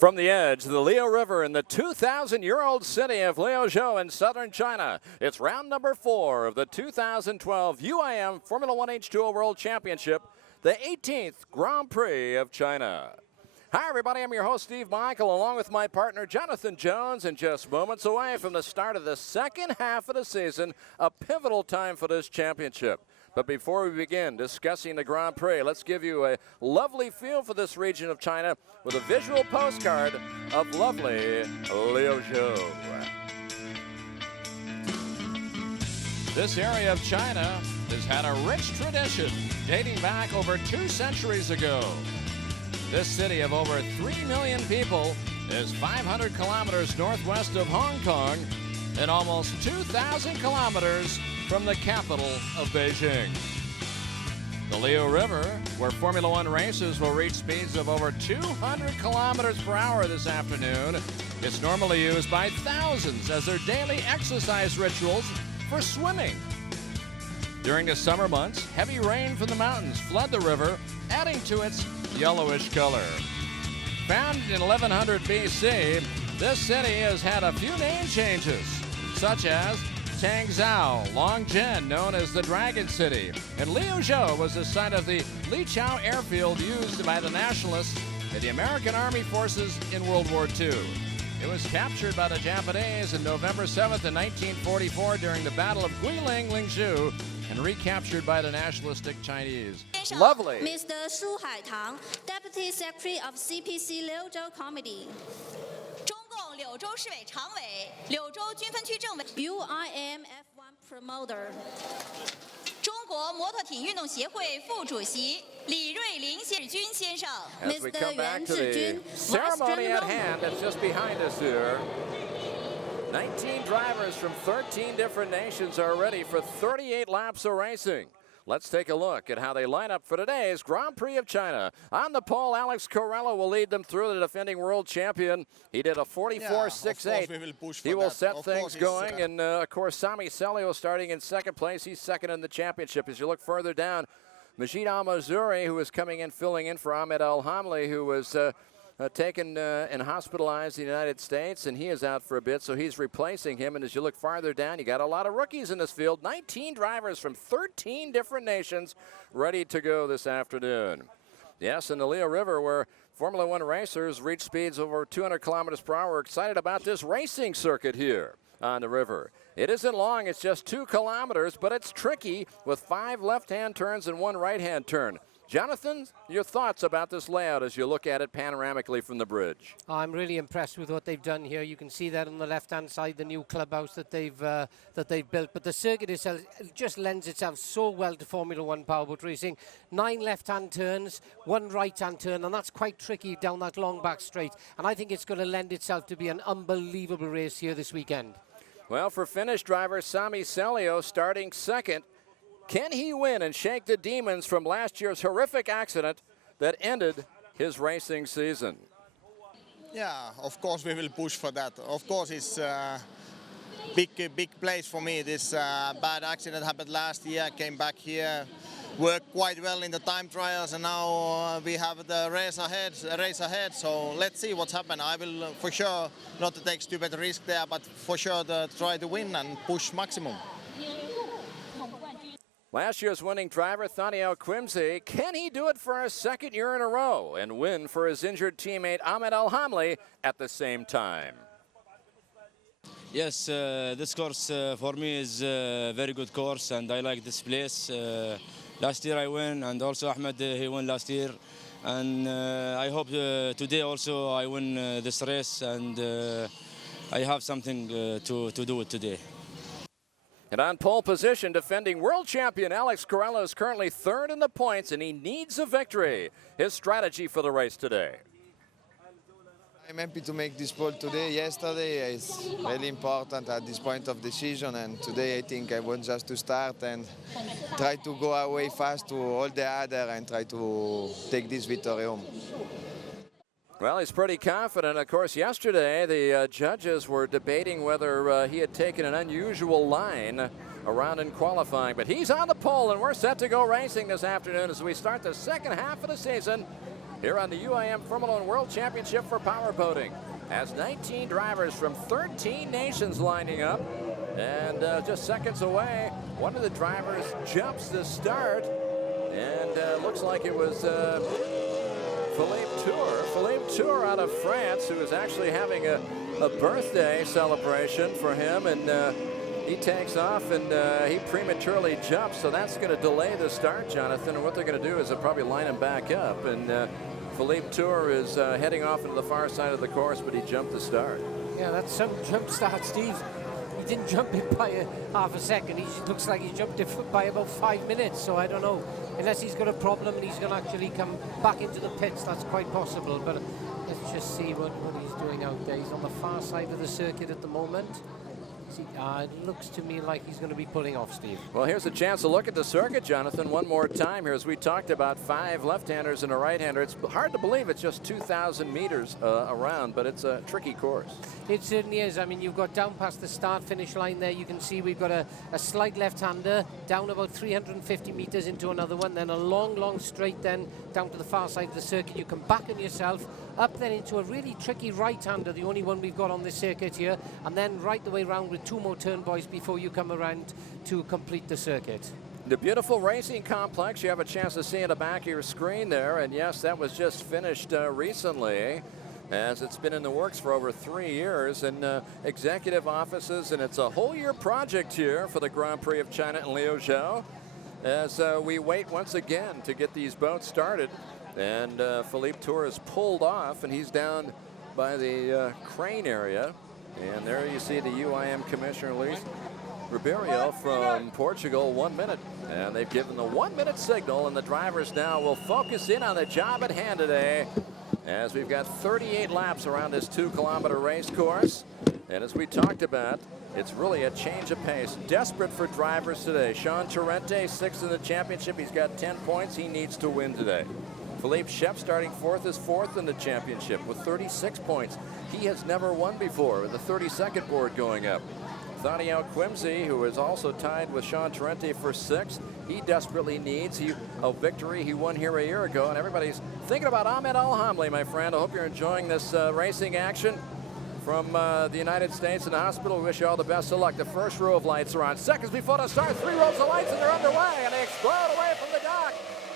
From the edge of the Liuzhou River in the 2,000-year-old city of Liuzhou in southern China, it's round number 4 of the 2012 UIM Formula 1 H2O World Championship, the 18th Grand Prix of China. Hi, everybody. I'm your host, Steve Michael, along with my partner, Jonathan Jones, and just moments away from the start of the second half of the season, a pivotal time for this championship. But before we begin discussing the Grand Prix, let's give you a lovely feel for this region of China with a visual postcard of lovely Liuzhou. This area of China has had a rich tradition dating back over 2 centuries ago. This city of over 3 million people is 500 kilometers northwest of Hong Kong and almost 2,000 kilometers from the capital of Beijing. The Liuzhou River, where Formula 1 races will reach speeds of over 200 kilometers per hour this afternoon, is normally used by thousands as their daily exercise rituals for swimming. During the summer months, heavy rain from the mountains flood the river, adding to its yellowish color. Founded in 1100 BC, this city has had a few name changes, such as Tangzhou, Longzhen, known as the Dragon City, and Liuzhou was the site of the Liuzhou airfield used by the nationalists in the American Army forces in World War II. It was captured by the Japanese on November 7th in 1944 during the Battle of Liuzhou and recaptured by the nationalistic Chinese. Lovely. Mr. Shu Haitang, Deputy Secretary of CPC Liuzhou Committee. UIM F1 Promoter. 中国模特艇运动协会副主席李瑞林军先生。 As we come back to the ceremony at hand that's just behind us here, 19 drivers from 13 different nations are ready for 38 laps of racing. Let's take a look at how they line up for today's Grand Prix of China. On the pole, Alex Corello will lead them through, the defending world champion. He did a 44.68. He will set things going. And, of course, Sami Celio starting in second place. He's second in the championship. As you look further down, Majid Al-Mazuri, who is coming in, filling in for Ahmed Al-Hamli, who was taken and hospitalized in the United States, and he is out for a bit, so he's replacing him. And as you look farther down, you got a lot of rookies in this field. 19 drivers from 13 different nations ready to go this afternoon. Yes, in the Liuzhou River, where Formula 1 racers reach speeds over 200 kilometers per hour. We're excited about this racing circuit here on the river. It isn't long, it's just 2 kilometers, but it's tricky with 5 left-hand turns and 1 right-hand turn. Jonathan, your thoughts about this layout as you look at it panoramically from the bridge? I'm really impressed with what they've done here. You can see that on the left-hand side, the new clubhouse that they've built. But the circuit itself just lends itself so well to Formula 1 powerboat racing. 9 left-hand turns, 1 right-hand turn, and that's quite tricky down that long back straight. And I think it's going to lend itself to be an unbelievable race here this weekend. Well, for Finnish driver Sami Celio starting second, can he win and shake the demons from last year's horrific accident that ended his racing season? Yeah, of course we will push for that. Of course it's a big place for me. This bad accident happened last year. I came back here, worked quite well in the time trials, and now we have the race ahead. So let's see what's happened. I will for sure not to take stupid risk there, but for sure to try to win and push maximum. Last year's winning driver, Thaniel Quimsey, can he do it for a second year in a row and win for his injured teammate Ahmed Al-Hamli at the same time? Yes, this course for me is a very good course, and I like this place. Last year I won, and also Ahmed, he won last year. And I hope today also I win this race, and I have something to do with today. And on pole position, defending world champion Alex Corello is currently third in the points, and he needs a victory. His strategy for the race today. I'm happy to make this pole today. Yesterday is really important at this point of the season, and today I think I want just to start and try to go away fast to all the other and try to take this victory home. Well, he's pretty confident. Of course, yesterday the judges were debating whether he had taken an unusual line around in qualifying. But he's on the pole, and we're set to go racing this afternoon as we start the second half of the season here on the UIM Formula One World Championship for powerboating. Has 19 drivers from 13 nations lining up. And just seconds away, one of the drivers jumps the start. And looks like it was Philippe Tour out of France, who is actually having a birthday celebration for him. And he takes off and he prematurely jumps. So that's going to delay the start, Jonathan. And what they're going to do is they'll probably line him back up. And Philippe Tour is heading off into the far side of the course, but he jumped the start. Yeah, that's some jump start, Steve. He didn't jump it by half a second. He looks like he jumped it by about 5 minutes. So I don't know. Unless he's got a problem and he's going to actually come back into the pits, that's quite possible. But let's just see what he's doing out there. He's on the far side of the circuit at the moment. See, it looks to me like he's going to be pulling off, Steve. Well, here's a chance to look at the circuit, Jonathan, one more time here. As we talked about, 5 left-handers and a right-hander. It's hard to believe it's just 2,000 meters around, but it's a tricky course. It certainly is. I mean, you've got down past the start-finish line there. You can see we've got a slight left-hander down about 350 meters into another one, then a long straight then down to the far side of the circuit. You come back on yourself, up then into a really tricky right-hander, the only one we've got on this circuit here, and then right the way around with 2 more turn boys before you come around to complete the circuit. The beautiful racing complex you have a chance to see in the back of your screen there, and yes, that was just finished recently, as it's been in the works for over 3 years, and executive offices, and it's a whole year project here for the Grand Prix of China in Liuzhou, as we wait once again to get these boats started. And Philippe Tour is pulled off, and he's down by the crane area. And there you see the UIM Commissioner Luis Ribeiro from Portugal, 1 minute. And they've given the 1 minute signal, and the drivers now will focus in on the job at hand today, as we've got 38 laps around this 2-kilometer race course. And as we talked about, it's really a change of pace. Desperate for drivers today. Sean Torrente, 6th in the championship. He's got 10 points. He needs to win today. Philippe Schepp starting 4th is 4th in the championship with 36 points. He has never won before, with the 32nd board going up. Thaniel Quimsey, who is also tied with Sean Torrente for 6th, he desperately needs a victory. He won here a year ago, and everybody's thinking about Ahmed Al-Hamli, my friend. I hope you're enjoying this racing action from the United States and the hospital. We wish you all the best of luck. The first row of lights are on. Seconds before the start, 3 rows of lights, and they're underway, and they explode away from the dock.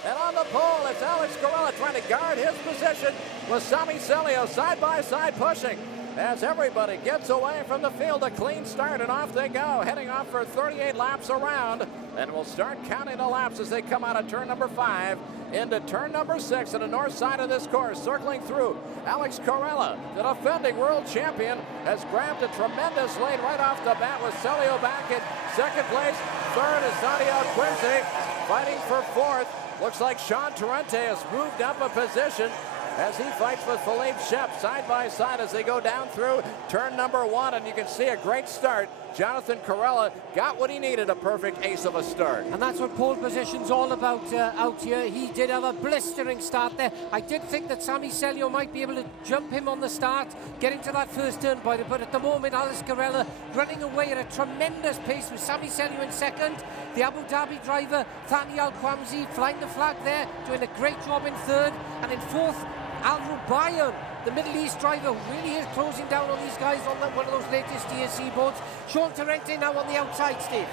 And on the pole, it's Alex Corella trying to guard his position with Sami Celio side by side pushing. As everybody gets away from the field, a clean start, and off they go, heading off for 38 laps around. And we'll start counting the laps as they come out of turn number 5 into turn number 6 on the north side of this course. Circling through, Alex Corella, the defending world champion, has grabbed a tremendous lead right off the bat with Celio back in 2nd place. 3rd is Daniel Quincy, fighting for 4th. Looks like Sean Torrente has moved up a position as he fights with Philippe Schepp side by side as they go down through turn number 1, and you can see a great start. Jonathan Corella got what he needed, a perfect ace of a start. And that's what pole position's all about out here. He did have a blistering start there. I did think that Sami Celio might be able to jump him on the start, getting to that first turn by but at the moment, Alex Corella running away at a tremendous pace with Sami Celio in 2nd. The Abu Dhabi driver, Thaniel Quamsi, flying the flag there, doing a great job in 3rd. And in 4th, Al Rubayan, the Middle East driver, really is closing down on these guys on one of those latest DSC boats. Sean Torrente now on the outside, Steve.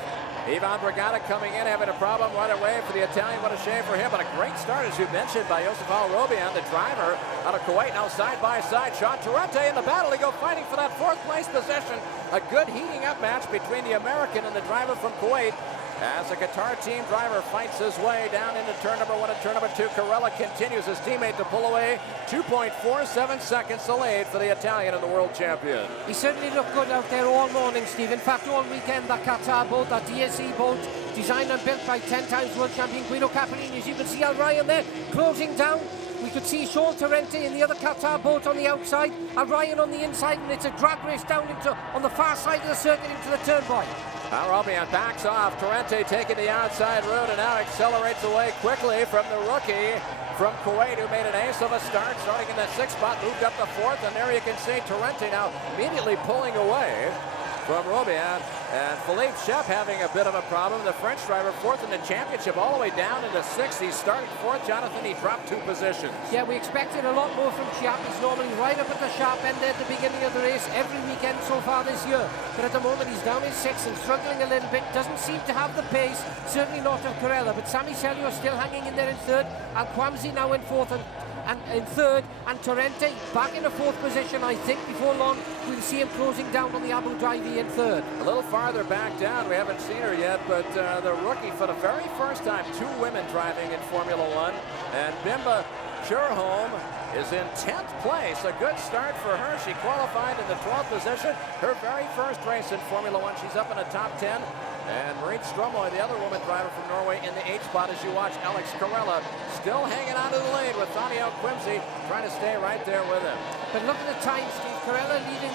Ivan Brigada coming in, having a problem right away for the Italian. What a shame for him, but a great start, as you mentioned, by Josef Al-Robian, the driver out of Kuwait. Now side by side, Sean Torrente in the battle. They go fighting for that 4th place position. A good heating up match between the American and the driver from Kuwait, as the Qatar team driver fights his way down into turn number 1 and turn number 2. Corella continues his teammate to pull away. 2.47 seconds to lead for the Italian and the world champion. He certainly looked good out there all morning, Steve. In fact, all weekend, that Qatar boat, that DSC boat, designed and built by 10 times world champion Guido Capellini. As you can see, Al Ryan there closing down. We could see Sean Torrente in the other Qatar boat on the outside, Al Ryan on the inside, and it's a drag race down on the far side of the circuit into the turnboy. Al-Robian backs off. Torrente taking the outside route and now accelerates away quickly from the rookie from Kuwait, who made an ace of a start, starting in the 6th spot, moved up the 4th, and there you can see Torrente now immediately pulling away. from Roubaix. And Philippe Shep having a bit of a problem. The French driver fourth in the championship, all the way down into sixth. He started fourth. Jonathan, he dropped 2 positions. Yeah, we expected a lot more from Shep. He's normally right up at the sharp end there at the beginning of the race every weekend so far this year. But at the moment he's down in sixth and struggling a little bit. Doesn't seem to have the pace. Certainly not of Corella. But Sami Seljo still hanging in there in third. Alquamsi now in fourth and in third, and Torrente back in the fourth position. I think before long we'll see him closing down on the Abu Dhabi in third. A little farther back down, we haven't seen her yet, but the rookie for the very first time, 2 women driving in Formula One, and Bimba Sherholm is in 10th place. A good start for her. She qualified in the 12th position. Her very first race in Formula One. She's up in the top 10. And Marit Stromoy, the other woman driver from Norway, in the 8th spot as you watch Alex Corella still hanging out of the lead with Thani Quimsey trying to stay right there with him. But look at the time, Steve. Corella leading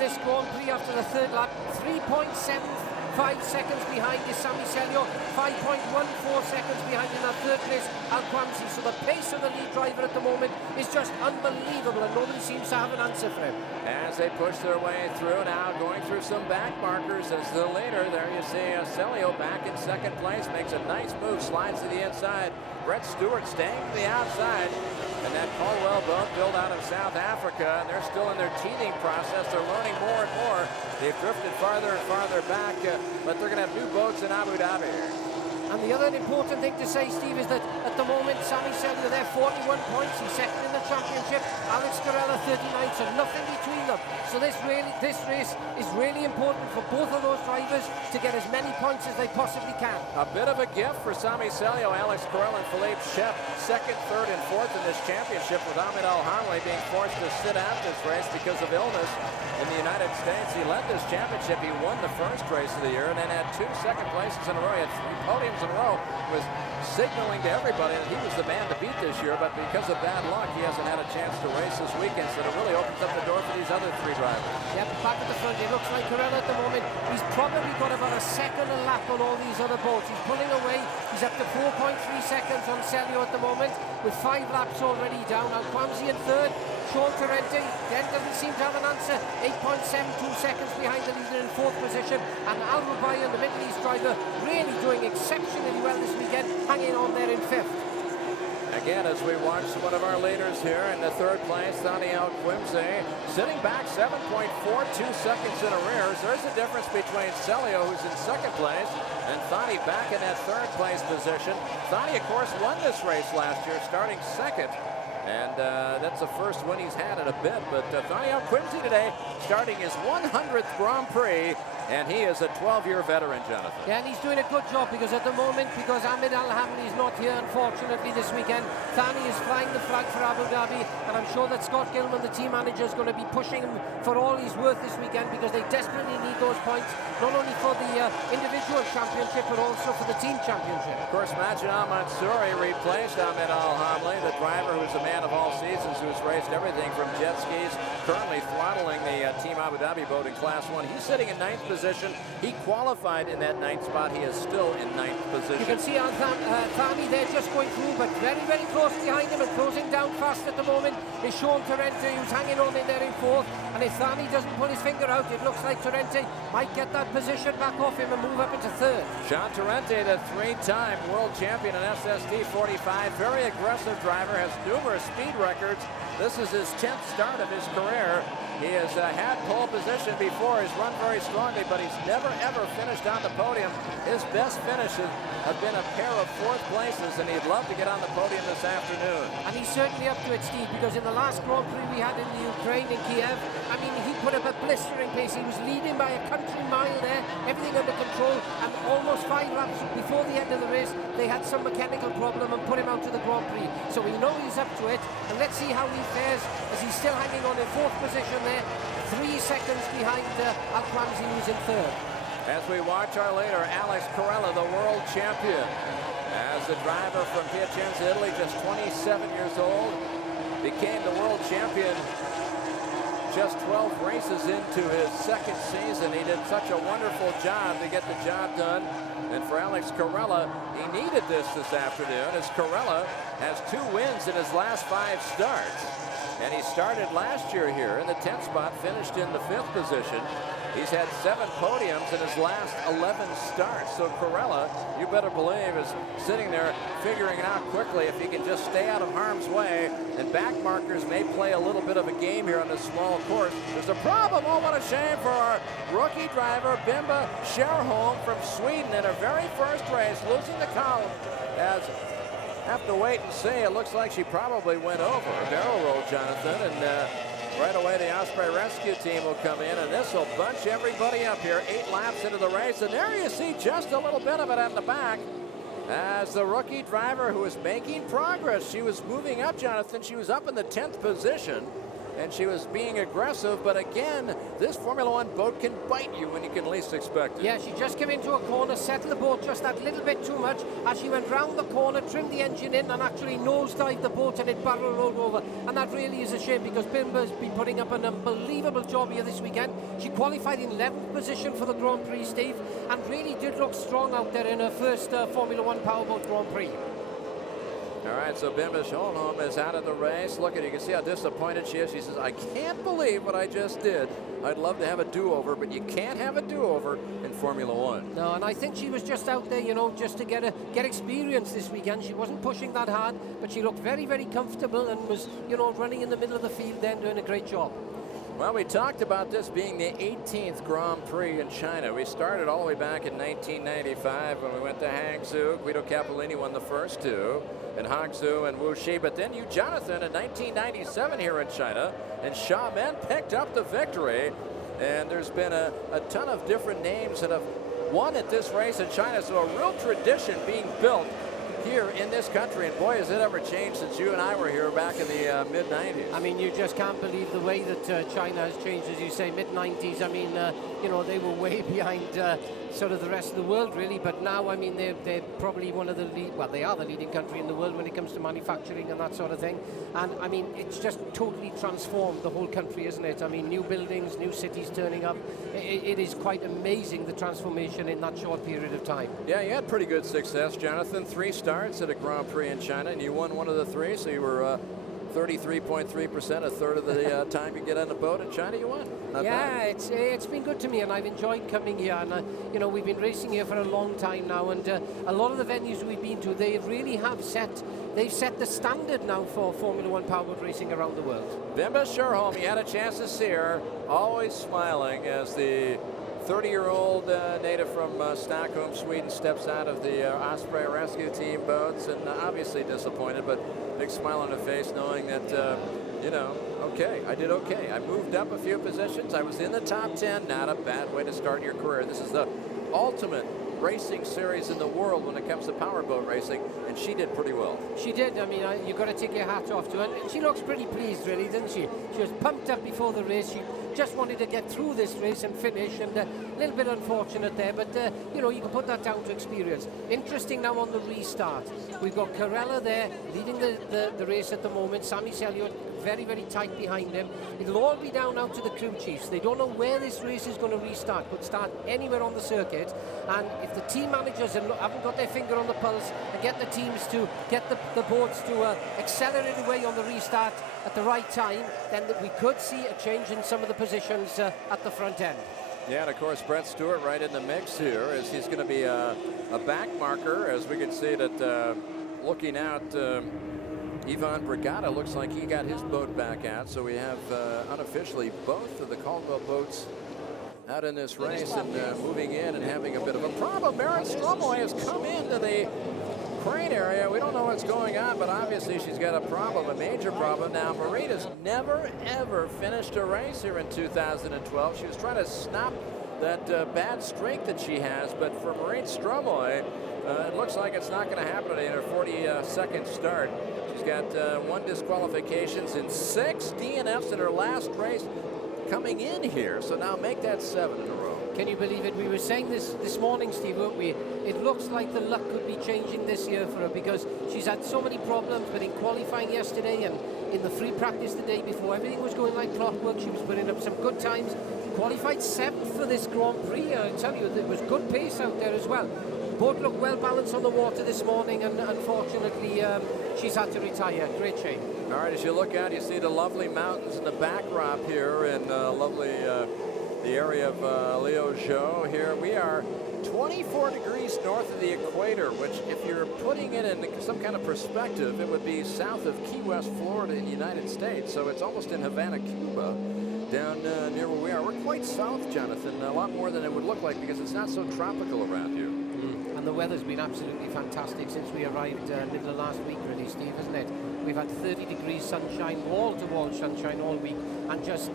this Grand Prix after the third lap. 3.75 seconds behind is Sami Seljo. 5.14 seconds behind in that third place, Alquamsi. So the pace of the lead driver at the moment is just unbelievable, and nobody seems to have an answer for him. As they push their way through now, going through some back markers as the leader. There you see Seljo back in second place, makes a nice move, slides to the inside. Brett Stewart staying to the outside. And that Caldwell boat built out of South Africa, and they're still in their teething process. They're learning more and more. They've drifted farther and farther back, but they're going to have new boats in Abu Dhabi. And the other important thing to say, Steve, is that at the moment, Sami Seljo, they're 41 points. He's second in the championship. Alex Corella, 39, so nothing between them. So this race is really important for both of those drivers to get as many points as they possibly can. A bit of a gift for Sami Seljo, Alex Corella and Philippe Shep, second, third, and fourth in this championship, with Ahmed Al-Hamli being forced to sit out this race because of illness in the United States. He led this championship. He won the first race of the year and then had 2 second places in a row. He had 3 podiums in a row. Was signaling to everybody that he was the man to beat this year, but because of bad luck, he hasn't had a chance to race this weekend, so it really opens up the door for these other 3 drivers. Yep, back at the front, it looks like Corella at the moment, he's probably got about a second a lap on all these other boats. He's pulling away. He's up to 4.3 seconds on Seljo at the moment, with 5 laps already down. Alquamsi in third. Sean Torrente then doesn't seem to have an answer. 8.72 seconds behind the leader in fourth position. And Al Rubaiyat, the Middle East driver, really doing exceptionally well this weekend, hanging on there in fifth. Again, as we watch one of our leaders here in the third place, Thani Quimsey, sitting back 7.42 seconds in arrears. There's a difference between Seljo, who's in second place, and Thani back in that third place position. Thani, of course, won this race last year, starting second. And that's the first win he's had in a bit. But Thani Quimsey today starting his 100th Grand Prix, and he is a 12-year veteran, Jonathan. Yeah, and he's doing a good job, because at the moment, because Ahmed Al-Hamli is not here, unfortunately, this weekend, Thani is flying the flag for Abu Dhabi, and I'm sure that Scott Gilman, the team manager, is going to be pushing him for all he's worth this weekend, because they desperately need those points, not only for the individual championship, but also for the team championship. Of course, Majid Al-Mansouri replaced Ahmed Al-Hamli, the driver who's a man of all seasons, who's raced everything from jet skis, currently throttling the Team Abu Dhabi boat in Class 1. He's sitting in 9th position. He qualified in that 9th spot. He is still in 9th position. You can see Thani there just going through, but very, very close behind him and closing down fast at the moment is Sean Torrente, who's hanging on in there in fourth. And if Thani doesn't pull his finger out, it looks like Torrente might get that position back off him and move up into third. Sean Torrente, the 3-time world champion in SST 45, very aggressive driver, has numerous speed records. This is his 10th start of his career. He has had pole position before. He's run very strongly, but he's never, ever finished on the podium. His best finishes have been a pair of 4th places, and he'd love to get on the podium this afternoon. And he's certainly up to it, Steve, because in the last Grand Prix we had in the Ukraine, in Kiev, I mean, he put up a blistering pace. He was leading by a country mile there, everything under control, and almost 5 laps before the end of the race, they had some mechanical problem and put him out to the Grand Prix. So we know he's up to it, and let's see how he fares as he's still hanging on in 4th position there, 3 seconds behind Alquamsi, who's in 3rd. As we watch our leader, Alex Corella, the world champion, as the driver from Piacenza, Italy, just 27 years old, became the world champion just 12 races into his 2nd season. He did such a wonderful job to get the job done. And for Alex Corella, he needed this afternoon, as Corella has 2 wins in his last 5 starts. And he started last year here in the 10th spot, finished in the 5th position. He's had 7 podiums in his last 11 starts. So Corella, you better believe, is sitting there figuring it out quickly if he can just stay out of harm's way. And back markers may play a little bit of a game here on this small course. There's a problem. Oh, what a shame for our rookie driver, Bimba Scherholm from Sweden in her very first race, losing the column. As have to wait and see. It looks like she probably went over a barrel roll, Jonathan, and right away the Osprey Rescue team will come in, and this will bunch everybody up here 8 laps into the race. And there you see just a little bit of it on the back as the rookie driver who is making progress. She was moving up, Jonathan. She was up in the 10th position, and she was being aggressive. But again, this Formula One boat can bite you when you can least expect it. Yeah, she just came into a corner, settled the boat just that little bit too much. As she went round the corner, trimmed the engine in and actually nosedived the boat, and it barrel rolled over. And that really is a shame, because Bimba's been putting up an unbelievable job here this weekend. She qualified in 11th position for the Grand Prix, Steve, and really did look strong out there in her first Formula One powerboat Grand Prix. All right, so Bimba Scherholm is out of the race. Look at it, you can see how disappointed she is. She says, I can't believe what I just did. I'd love to have a do-over, but you can't have a do-over in Formula One. No, and I think she was just out there, you know, just to get experience this weekend. She wasn't pushing that hard, but she looked very, very comfortable and was, you know, running in the middle of the field then, doing a great job. Well, we talked about this being the 18th Grand Prix in China. We started all the way back in 1995 when we went to Hangzhou. Guido Cappellini won the first 2 in Hangzhou and Wuxi. But then you, Jonathan, in 1997 here in China, and Xiamen picked up the victory. And there's been a ton of different names that have won at this race in China. So a real tradition being built here in this country, and boy, has it ever changed since you and I were here back in the mid-90s. I mean, you just can't believe the way that China has changed, as you say, mid-90s. I mean, you know, they were way behind sort of the rest of the world, really, but now, I mean, they're probably one of the they are the leading country in the world when it comes to manufacturing and that sort of thing. And I mean, it's just totally transformed the whole country, isn't it? I mean, new buildings, new cities turning up. It is quite amazing, the transformation in that short period of time. Yeah, you had pretty good success, Jonathan. 3 starts at a Grand Prix in China, and you won one of the 3, so you were 33.3%, a third of the time you get on the boat in China, you won. Not bad. It's been good to me, and I've enjoyed coming here. And you know, we've been racing here for a long time now, and a lot of the venues we've been to, they really have set the standard now for Formula One powerboat racing around the world. Bimba Scherholm, you had a chance to see her, always smiling as the 30-year-old native from Stockholm, Sweden, steps out of the Osprey Rescue Team boats, and obviously disappointed, but big smile on her face, knowing that, you know, okay, I did okay. I moved up a few positions. I was in the top 10. Not a bad way to start your career. This is the ultimate racing series in the world when it comes to powerboat racing, and she did pretty well. She did. I mean, you've got to take your hat off to her, and she looks pretty pleased, really, doesn't she? She was pumped up before the race. She just wanted to get through this race and finish, and a little bit unfortunate there, but you know, you can put that down to experience. Interesting now on the restart. We've got Corella there leading the race at the moment. Sammy Selliot very, very tight behind him. It'll all be down now to the crew chiefs. They don't know where this race is going to restart. Could start anywhere on the circuit, and if the team managers haven't got their finger on the pulse and get the teams to get the boats to accelerate away on the restart at the right time, then we could see a change in some of the positions at the front end. Yeah, and of course Brett Stewart right in the mix here, as he's going to be a back marker, as we can see that looking out, Ivan Brigada looks like he got his boat back out, so we have unofficially both of the Caldwell boats out in this race and moving in and having a bit of a problem. Marit Stromoy has come into the crane area. We don't know what's going on, but obviously she's got a problem, a major problem. Now, Marita's never, ever finished a race here in 2012. She was trying to snap that bad streak that she has, but for Marit Stromoy, it looks like it's not going to happen in her 42nd start. She's got 1 disqualifications and 6 DNFs in her last race coming in here. So now make that 7 in a row. Can you believe it? We were saying this morning, Steve, weren't we? It looks like the luck could be changing this year for her, because she's had so many problems, but in qualifying yesterday and in the free practice the day before, everything was going like clockwork. She was putting up some good times. Qualified 7th for this Grand Prix. I tell you, there was good pace out there as well. Boat looked well balanced on the water this morning, and unfortunately she's had to retire. Great shame. All right, as you look out, you see the lovely mountains in the backdrop here, and lovely the area of Liuzhou here. We are 24 degrees north of the equator, which if you're putting it in some kind of perspective, it would be south of Key West, Florida in the United States. So it's almost in Havana, Cuba, down near where we are. We're quite south, Jonathan, a lot more than it would look like because it's not so tropical around here. And the weather's been absolutely fantastic since we arrived middle of last week, really, Steve, isn't it? We've had 30 degrees sunshine, wall-to-wall sunshine all week, and just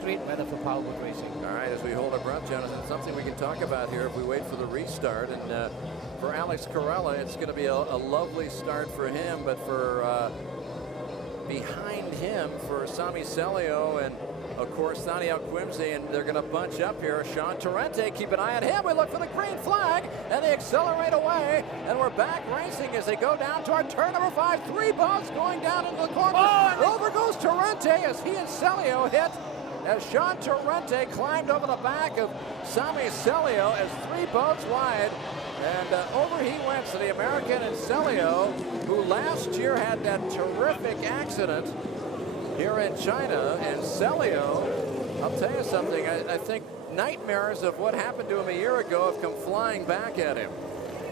great weather for powerboat racing. All right, as we hold our breath, Jonathan, something we can talk about here if we wait for the restart. And for Alex Corella, it's going to be a lovely start for him, but for behind him, for Sami Celio and, of course, Thani Quimsey, and they're going to bunch up here. Sean Torrente, keep an eye on him. We look for the green flag, and they accelerate away, and we're back racing as they go down toward turn number 5. 3 boats going down into the corner. Over goes Torrente as he and Celio hit, as Sean Torrente climbed over the back of Sami Celio as 3 boats wide. And over he went to the American and Celio, who last year had that terrific accident here in China. And Celio, I'll tell you something, I think nightmares of what happened to him a year ago have come flying back at him.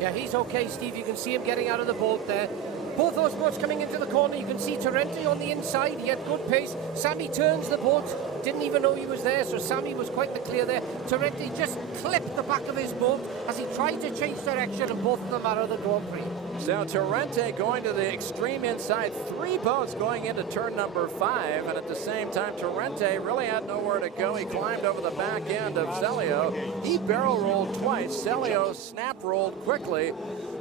Yeah, he's okay, Steve. You can see him getting out of the boat there. Both those boats coming into the corner. You can see Torrente on the inside. He had good pace. Sami turns the boat. Didn't even know he was there, so Sami was quite the clear there. Torrente just clipped the back of his boat as he tried to change direction, and both of them are out of the Grand Prix. So Torrente going to the extreme inside. 3 boats going into turn number 5, and at the same time, Torrente really had nowhere to go. He climbed over the back end of Celio. He barrel rolled twice. Celio snap rolled quickly.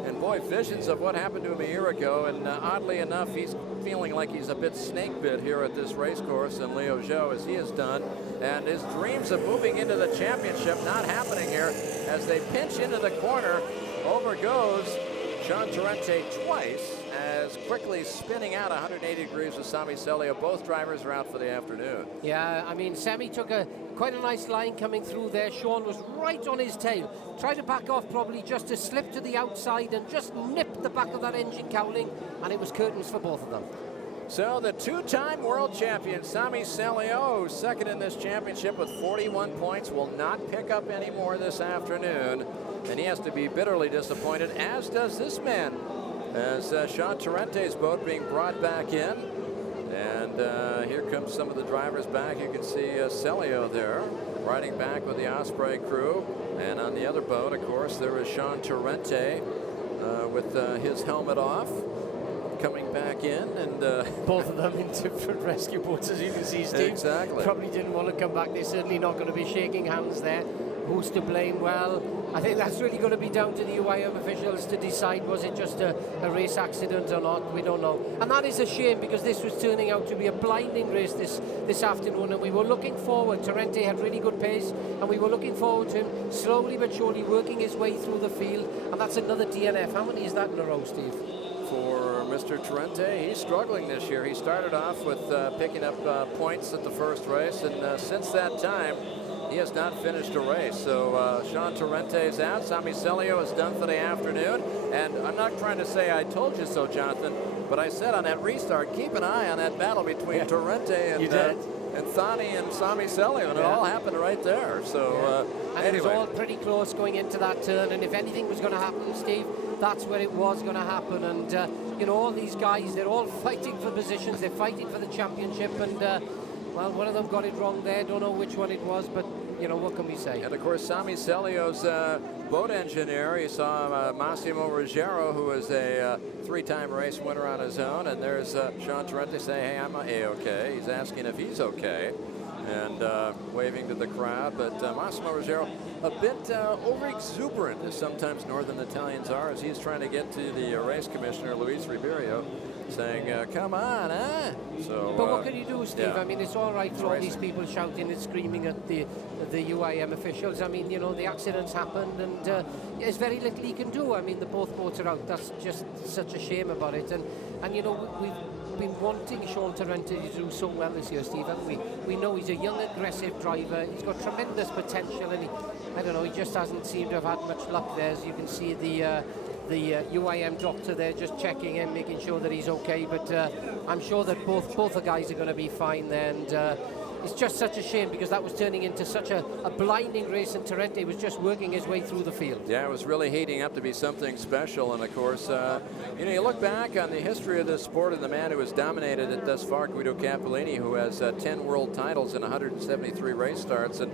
And boy, visions of what happened to him a year ago, and oddly enough, he's feeling like he's a bit snake bit here at this race course in Liuzhou, as he has done. And his dreams of moving into the championship not happening here as they pinch into the corner. Over goes Sean Torrente twice, as quickly spinning out 180 degrees with Sami Celio. Both drivers are out for the afternoon. Yeah, I mean, Sami took quite a nice line coming through there. Sean was right on his tail. Tried to back off probably just to slip to the outside and just nip the back of that engine cowling, and it was curtains for both of them. So the 2-time world champion, Sami Celio, who's second in this championship with 41 points, will not pick up any more this afternoon. And he has to be bitterly disappointed, as does this man, as Sean Torrente's boat being brought back in. And here comes some of the drivers back. You can see Celio there riding back with the Osprey crew. And on the other boat, of course, there is Sean Torrente with his helmet off, coming back in. And both of them in different rescue boats, as you can see, Steve. Exactly. Probably didn't want to come back. They're certainly not going to be shaking hands there. Who's to blame? Well, I think that's really going to be down to the UIM officials to decide, was it just a race accident or not? We don't know. And that is a shame, because this was turning out to be a blinding race this afternoon, and we were looking forward. Torrente had really good pace, and we were looking forward to him slowly but surely working his way through the field, and that's another DNF. How many is that in a row, Steve? For Mr. Torrente, he's struggling this year. He started off with picking up points at the first race, and since that time, he has not finished a race. So Sean Torrente is out. Sami Celio is done for the afternoon. And I'm not trying to say I told you so, Jonathan, but I said on that restart, keep an eye on that battle between Torrente and Thani and Sami Celio, and it all happened right there. So and anyway. It was all pretty close going into that turn, and if anything was going to happen, Steve, that's where it was going to happen. And you know, all these guys, they're all fighting for positions. They're fighting for the championship, and well, one of them got it wrong there. Don't know which one it was, but you know, what can we say? And of course, Sami Celio's boat engineer, you saw Massimo Ruggiero, who is a 3-time race winner on his own. And there's Sean Torrente saying, hey, I'm A-okay. He's asking if he's okay, and waving to the crowd. But Massimo Ruggiero, a bit over-exuberant, as sometimes Northern Italians are, as he's trying to get to the race commissioner, Luis Ribeiro, saying, come on, huh? So, but what can you do, Steve? Yeah. I mean, it's all right for all these people shouting and screaming at the UIM officials. I mean, you know, the accidents happened, and there's very little he can do. I mean, the both boats are out. That's just such a shame about it. And you know, we've been wanting Sean Torrente to do so well this year, Steve, haven't we? We know he's a young, aggressive driver. He's got tremendous potential, and I don't know, he just hasn't seemed to have had much luck there. As you can see, the UIM doctor there just checking him, making sure that he's okay. But I'm sure that both the guys are going to be fine there. And it's just such a shame because that was turning into such a blinding race, and Tarente was just working his way through the field. Yeah, it was really heating up to be something special. And of course, you know, you look back on the history of this sport and the man who has dominated it thus far, Guido Campolini, who has 10 world titles and 173 race starts. And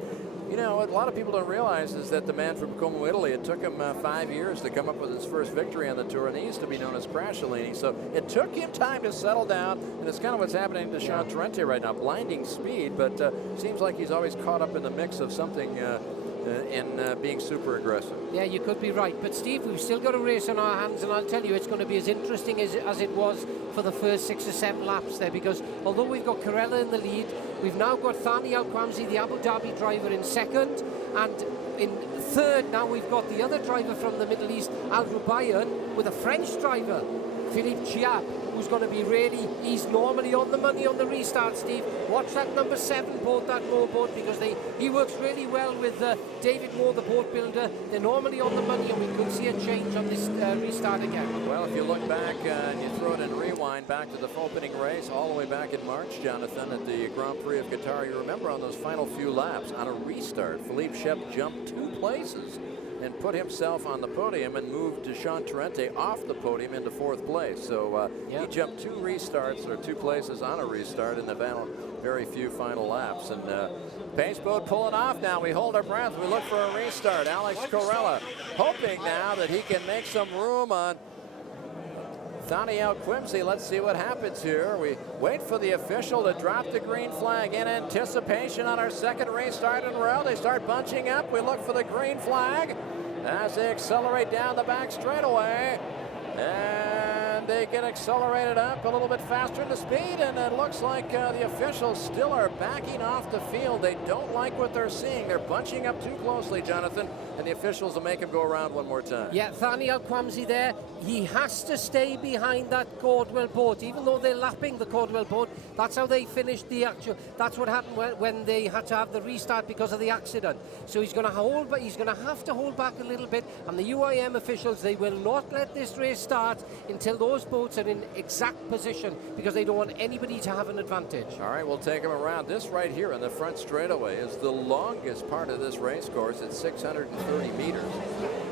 you know, what a lot of people don't realize is that the man from Como, Italy, it took him 5 years to come up with his first victory on the Tour, and he used to be known as Crasholini. So it took him time to settle down, and it's kind of what's happening to Sean Tarente right now. Blinding speed, but seems like he's always caught up in the mix of something in being super aggressive. Yeah, you could be right. But Steve, we've still got a race on our hands, and I'll tell you, it's going to be as interesting as it was for the first 6 or 7 laps there, because although we've got Carella in the lead, we've now got Thani Al-Quamsi, the Abu Dhabi driver, in second, and in third now we've got the other driver from the Middle East, Al Rubayyan, with a French driver, Philippe Chiap, who's going to be really, he's normally on the money on the restart, Steve. Watch that number 7 boat, that rowboat, because he works really well with David Moore, the boat builder. They're normally on the money, and we could see a change on this restart again. Well, if you look back and you throw it in rewind back to the opening race all the way back in March, Jonathan, at the Grand Prix of Qatar, you remember on those final few laps, on a restart, Philippe Chiap jumped 2 places and put himself on the podium and moved Sean Tarente off the podium into 4th place. So he jumped 2 restarts, or 2 places on a restart in the very few final laps. And pace boat pulling off now. We hold our breath. We look for a restart. Alex Corella hoping now that he can make some room on Thani Al-Quamsi. Let's see what happens here. We wait for the official to drop the green flag in anticipation on our second restart in a row. They start bunching up. We look for the green flag as they accelerate down the back straightaway. And they get accelerated up a little bit faster into speed, and it looks like the officials still are backing off the field. They don't like what they're seeing. They're bunching up too closely, Jonathan, and the officials will make him go around one more time. Yeah, Thani Al-Quamsi there, he has to stay behind that Cordwell boat, even though they're lapping the Cordwell boat. That's how they finished the actual, that's what happened when they had to have the restart because of the accident. So he's going to have to hold back a little bit, and the UIM officials, they will not let this race start until those boats are in exact position, because they don't want anybody to have an advantage. All right, we'll take them around. This right here in the front straightaway is the longest part of this race course. It's 630 meters,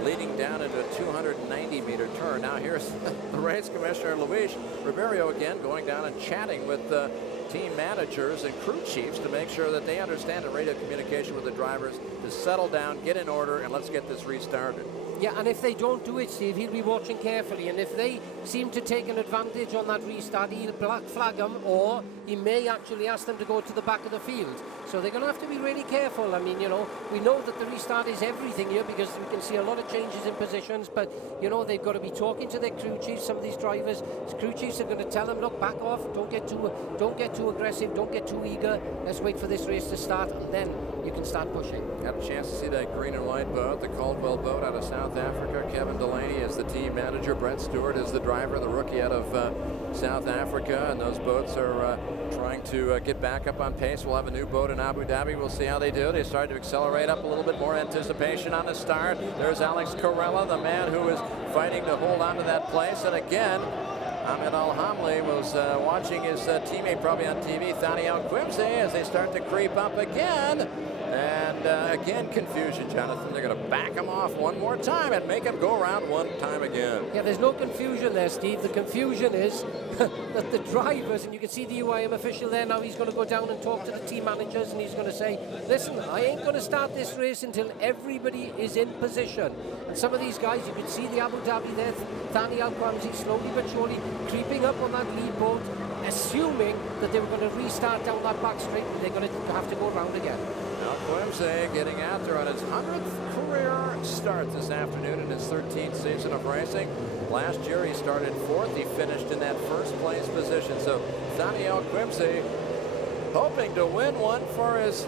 leading down into a 290-meter turn. Now here's the race commissioner, Luis Ribeiro, again, going down and chatting with the team managers and crew chiefs to make sure that they understand a radio communication with the drivers to settle down, get in order, and let's get this restarted. Yeah, and if they don't do it, Steve, he'll be watching carefully, and if they seem to take an advantage on that restart, he'll black flag them, or he may actually ask them to go to the back of the field. So they're going to have to be really careful. I mean, you know, we know that the restart is everything here, because we can see a lot of changes in positions, but, you know, they've got to be talking to their crew chiefs. Some of these drivers, crew chiefs are going to tell them, look, back off, don't get too aggressive, don't get too eager, let's wait for this race to start, and then you can start pushing. Got a chance to see that green and white boat, the Caldwell boat out of South Africa. Kevin Delaney is the team manager. Brett Stewart is the driver, the rookie out of South Africa. And those boats are trying to get back up on pace. We'll have a new boat in Abu Dhabi. We'll see how they do. They started to accelerate up a little bit more. Anticipation on the start. There's Alex Corella, the man who is fighting to hold on to that place. And again, Ahmed Al-Hamli was watching his teammate probably on TV, Thani Al-Quamsi, as they start to creep up again. And again, confusion, Jonathan. They're going to back him off one more time and make him go around one time again. Yeah, there's no confusion there, Steve. The confusion is that the drivers, and you can see the UIM official there now, he's going to go down and talk to the team managers, and he's going to say, listen, I ain't going to start this race until everybody is in position. And some of these guys, you can see the Abu Dhabi there, Thani Al-Quamsi slowly but surely creeping up on that lead boat, assuming that they were going to restart down that back straight, and they're going to have to go around again. Al-Quamsi getting out there on his 100th career start this afternoon in his 13th season of racing. Last year he started 4th. He finished in that first place position. So Thani Al-Quamsi hoping to win one for his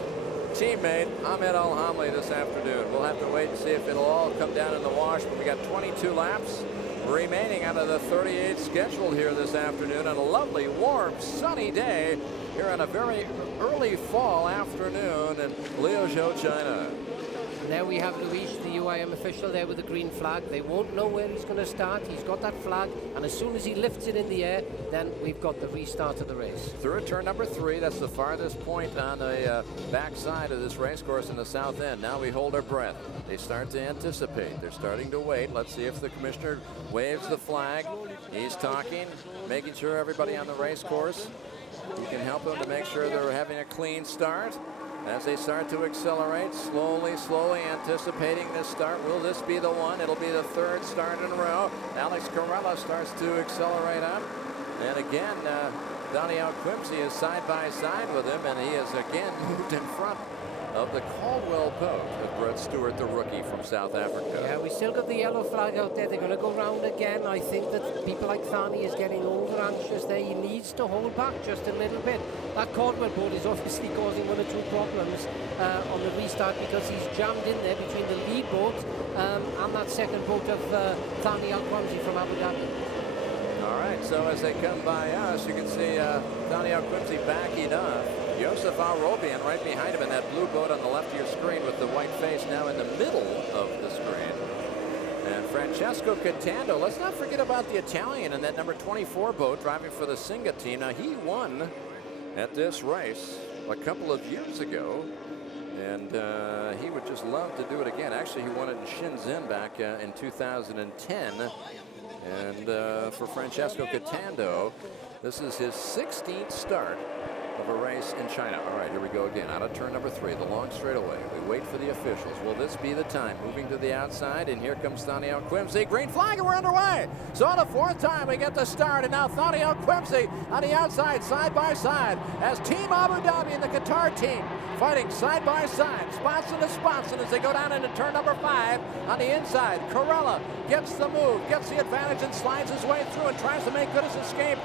teammate Ahmed Al-Hamli this afternoon. We'll have to wait and see if it'll all come down in the wash, but we got 22 laps remaining out of the 38 scheduled here this afternoon on a lovely, warm, sunny day here on a very early fall afternoon in Liuzhou, China. there we have Luis, the UIM official, there with the green flag. They won't know where he's going to start. He's got that flag, and as soon as he lifts it in the air, then we've got the restart of the race. Through turn number 3, that's the farthest point on the backside of this race course in the south end. Now we hold our breath. They start to anticipate. They're starting to wait. Let's see if the commissioner waves the flag. He's talking, making sure everybody on the race course, he can help them to make sure they're having a clean start. As they start to accelerate, slowly anticipating this start. Will this be the one? It'll be the 3rd start in a row. Alex Corella starts to accelerate up. And again, Daniel Quimsey is side by side with him, and he has again moved in front of the Caldwell boat with Brett Stewart, the rookie from South Africa. Yeah, we still got the yellow flag out there. They're going to go round again. I think that people like Thani is getting over anxious there. He needs to hold back just a little bit. That Caldwell boat is obviously causing 1 or 2 problems on the restart because he's jammed in there between the lead boat and that second boat of Thani Al-Quamsi from Abu Dhabi. All right, so as they come by us, you can see Thani Al-Quimsey backing up. Joseph Al-Robian right behind him in that blue boat on the left of your screen with the white face now in the middle of the screen. And Francesco Catando, let's not forget about the Italian in that number 24 boat driving for the Singa team. Now, he won at this race a couple of years ago, and he would just love to do it again. Actually, he won it in Shenzhen back in 2010. And for Francesco Catando, this is his 16th start of a race in China. All right, here we go again. Out of turn number 3, the long straightaway. We wait for the officials. Will this be the time? Moving to the outside, and here comes Thani Al-Quimsey. Green flag, and we're underway. So on the 4th time, we get the start, and now Thani Al-Quimsey on the outside, side by side, as Team Abu Dhabi and the Qatar team fighting side by side, sponsor to sponsor as they go down into turn number 5 on the inside. Corella gets the move, gets the advantage, and slides his way through and tries to make good his escape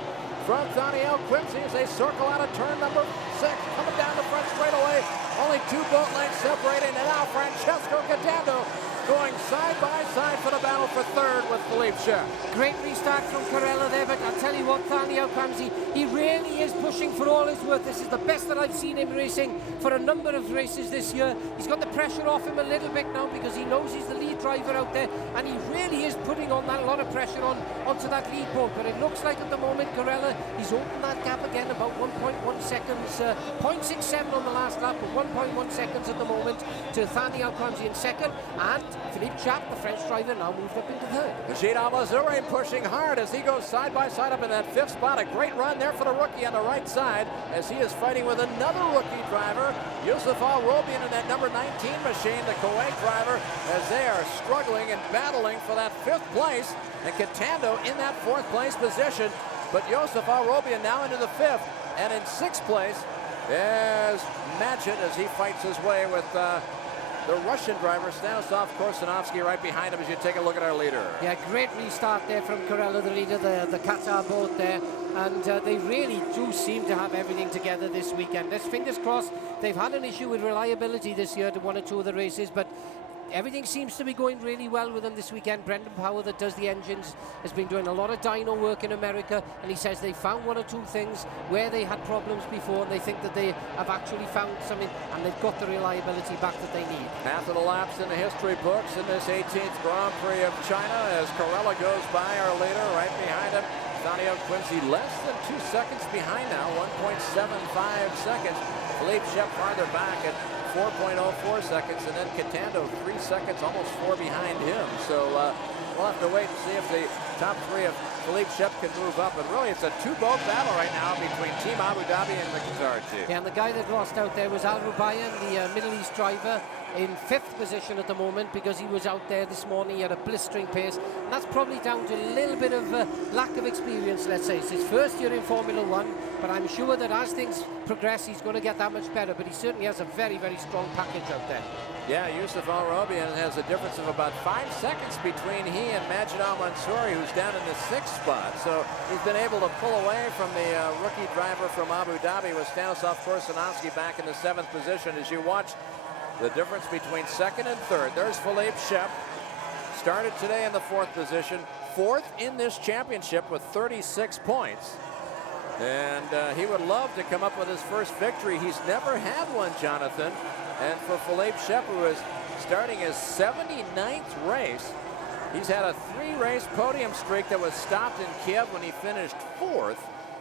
from Thani Al-Quimsey as they circle out of turn number 6, coming down the front straightaway. Only 2 boat lengths separating, and now Francesco Catando going side by side for the battle for 3rd with Philippe Shep. Great restart from Corella there, but I'll tell you what, Thani Al-Quamsi, he really is pushing for all his worth. This is the best that I've seen him racing for a number of races this year. He's got the pressure off him a little bit now because he knows he's the lead driver out there, and he really is putting on that lot of pressure onto that lead boat. But it looks like at the moment, Corella, he's opened that gap again about 1.1 seconds, 0.67 on the last lap, but 1.1 seconds at the moment to Thani Al-Quamsi in 2nd, and Philippe Chap, the French driver, now moved up into 3rd. Majid Al-Mazzouri pushing hard as he goes side by side up in that 5th spot. A great run there for the rookie on the right side as he is fighting with another rookie driver, Yusuf Al-Robian, in that number 19 machine, the Kuwait driver, as they are struggling and battling for that 5th place. And Catando in that 4th place position, but Yusuf Al-Robian now into the 5th. And in 6th place is Majid as he fights his way with the Russian driver, Stanislav Korsanovsky, right behind him as you take a look at our leader. Yeah, great restart there from Corella, the leader, the Qatar boat there. And they really do seem to have everything together this weekend. Let's fingers crossed. They've had an issue with reliability this year to 1 or 2 of the races, but everything seems to be going really well with them this weekend. Brendan Power, that does the engines, has been doing a lot of dyno work in America, and he says they found 1 or 2 things where they had problems before, and they think that they have actually found something, and they've got the reliability back that they need. Half of the laps in the history books in this 18th Grand Prix of China as Corella goes by our leader right behind him. Thani Al-Quimsey less than 2 seconds behind now, 1.75 seconds. Philippe Shep farther back at 4.04 seconds, and then Catando 3 seconds, almost 4 behind him. So we'll have to wait and see if the top 3 of Philippe Shep can move up. But really, it's a 2-boat battle right now between Team Abu Dhabi and the Qatar team. Yeah, and the guy that lost out there was Al Rubayan, the Middle East driver, in 5th position at the moment because he was out there this morning. He had a blistering pace, and that's probably down to a little bit of lack of experience, let's say. It's his first year in Formula One, but I'm sure that as things progress, he's going to get that much better. But he certainly has a very, very strong package out there. Yeah, Yusuf Al-Robian has a difference of about 5 seconds between he and Majid Al-Mansouri, who's down in the 6th spot. So he's been able to pull away from the rookie driver from Abu Dhabi with Stanislav Korsanovsky back in the 7th position. As you watch the difference between 2nd and 3rd, there's Philippe Shep. Started today in the 4th position, 4th in this championship with 36 points. And he would love to come up with his first victory. He's never had one, Jonathan. And for Philippe Shep, who has starting his 79th race. He's had a 3-race podium streak that was stopped in Kiev when he finished 4th.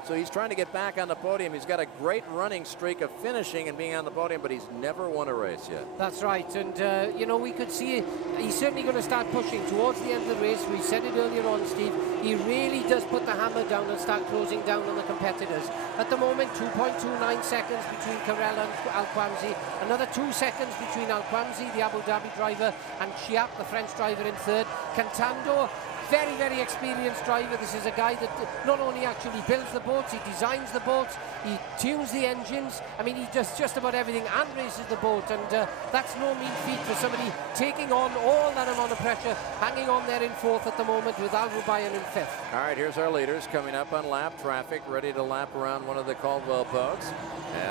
So he's trying to get back on the podium. He's got a great running streak of finishing and being on the podium, but he's never won a race yet. That's right, and you know, we could see he's certainly going to start pushing towards the end of the race. We said it earlier on, Steve. He really does put the hammer down and start closing down on the competitors. At the moment, 2.29 seconds between Carrel and Al-Quamsi. Another 2 seconds between Al-Quamsi, the Abu Dhabi driver, and Chiap, the French driver, in third. Cantando, very, very experienced driver. This is a guy that not only actually builds the boats, he designs the boats, he tunes the engines. I mean, he does just about everything and races the boat, and that's no mean feat for somebody taking on all that amount of pressure, hanging on there in 4th at the moment with Al Rubayan in 5th. All right, here's our leaders coming up on lap traffic, ready to lap around one of the Caldwell boats.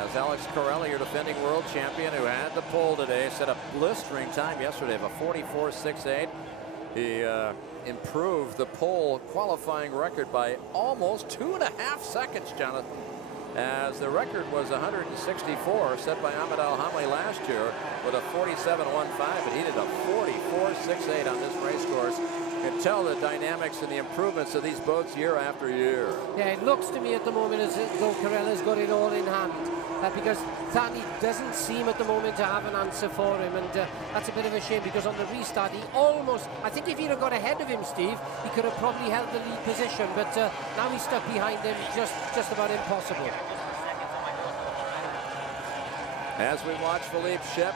As Alex Corelli, your defending world champion, who had the pole today, set a blistering time yesterday of a 44.68. He improved the pole qualifying record by almost 2.5 seconds, Jonathan, as the record was 164 set by Ahmed Al-Hamli last year with a 47.15, but he did a 44.68 on this race course. You can tell the dynamics and the improvements of these boats year after year. Yeah, it looks to me at the moment as though Carella's got it all in hand, because Thani doesn't seem at the moment to have an answer for him, and that's a bit of a shame, because on the restart he almost, I think if he'd have got ahead of him, Steve, he could have probably held the lead position, but now he's stuck behind him, just about impossible. As we watch Philippe Shep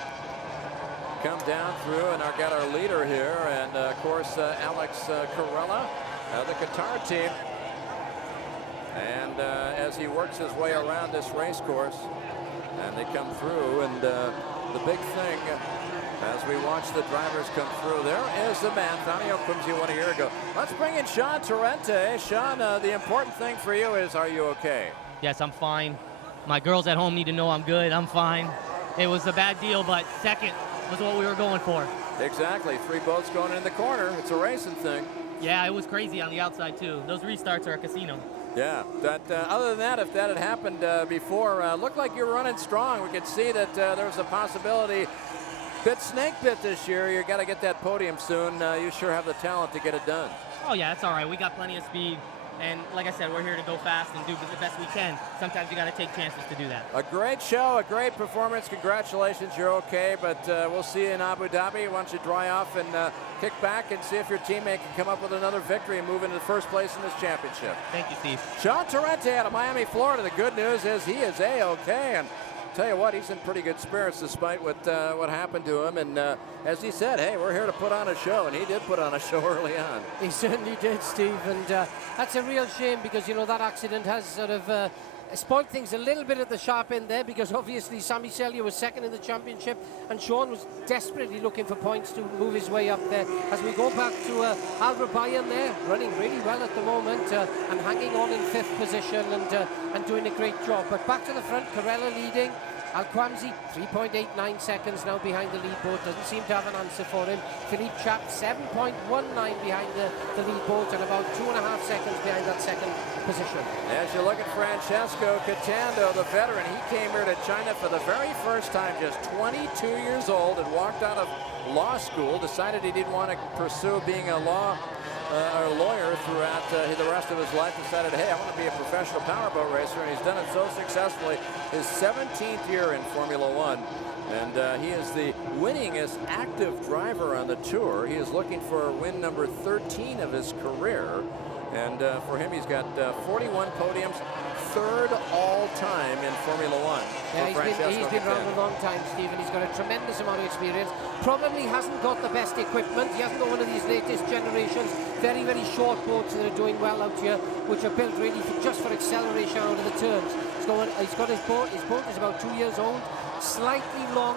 come down through, and I've got our leader here, and of course Alex Corella, the Qatar team. And as he works his way around this race course, and they come through, and the big thing as we watch the drivers come through, there is the man, Thani Al-Quamsi, won a year ago. Let's bring in Sean Torrente. Sean, the important thing for you is, are you okay? Yes, I'm fine. My girls at home need to know I'm good. I'm fine. It was a bad deal, but second was what we were going for. Exactly. 3 boats going in the corner. It's a racing thing. Yeah, it was crazy on the outside, too. Those restarts are a casino. Yeah, that other than that, if that had happened before, looked like you were running strong. We could see that there was a possibility. Snake bit this year. You got to get that podium soon. You sure have the talent to get it done. Oh, yeah, it's all right. We got plenty of speed. And like I said, we're here to go fast and do the best we can. Sometimes you got to take chances to do that. A great show, a great performance. Congratulations, you're okay. But we'll see you in Abu Dhabi. Why don't you dry off and kick back and see if your teammate can come up with another victory and move into the first place in this championship. Thank you, Steve. Sean Torrente out of Miami, Florida. The good news is he is A-okay. And tell you what, he's in pretty good spirits despite what happened to him. And as he said, hey, we're here to put on a show, and he did put on a show early on. He certainly did, Steve, and that's a real shame, because you know that accident has sort of spoiled things a little bit at the sharp end there, because obviously Sami Selye was second in the championship, and Sean was desperately looking for points to move his way up there. As we go back to Al Rubayan there, running really well at the moment, and hanging on in 5th position, and doing a great job. But back to the front, Corella leading. Al-Quamsi, 3.89 seconds now behind the lead boat. Doesn't seem to have an answer for him. Philippe Chap, 7.19 behind the lead boat, and about 2.5 seconds behind that second position. As you look at Francesco Catando, the veteran, he came here to China for the very first time, just 22 years old, and walked out of law school, decided he didn't want to pursue being a lawyer throughout the rest of his life, decided, hey, I want to be a professional powerboat racer, and he's done it so successfully. His 17th year in Formula One, and he is the winningest active driver on the tour. He is looking for win number 13 of his career, and for him, he's got 41 podiums, 3rd all-time in Formula One. Yeah, he's been around a long time, Steve, and he's got a tremendous amount of experience. Probably hasn't got the best equipment. He hasn't got one of these latest generations, very, very short boats that are doing well out here, which are built really just for acceleration out of the turns. He's got his boat is about 2 years old, slightly long,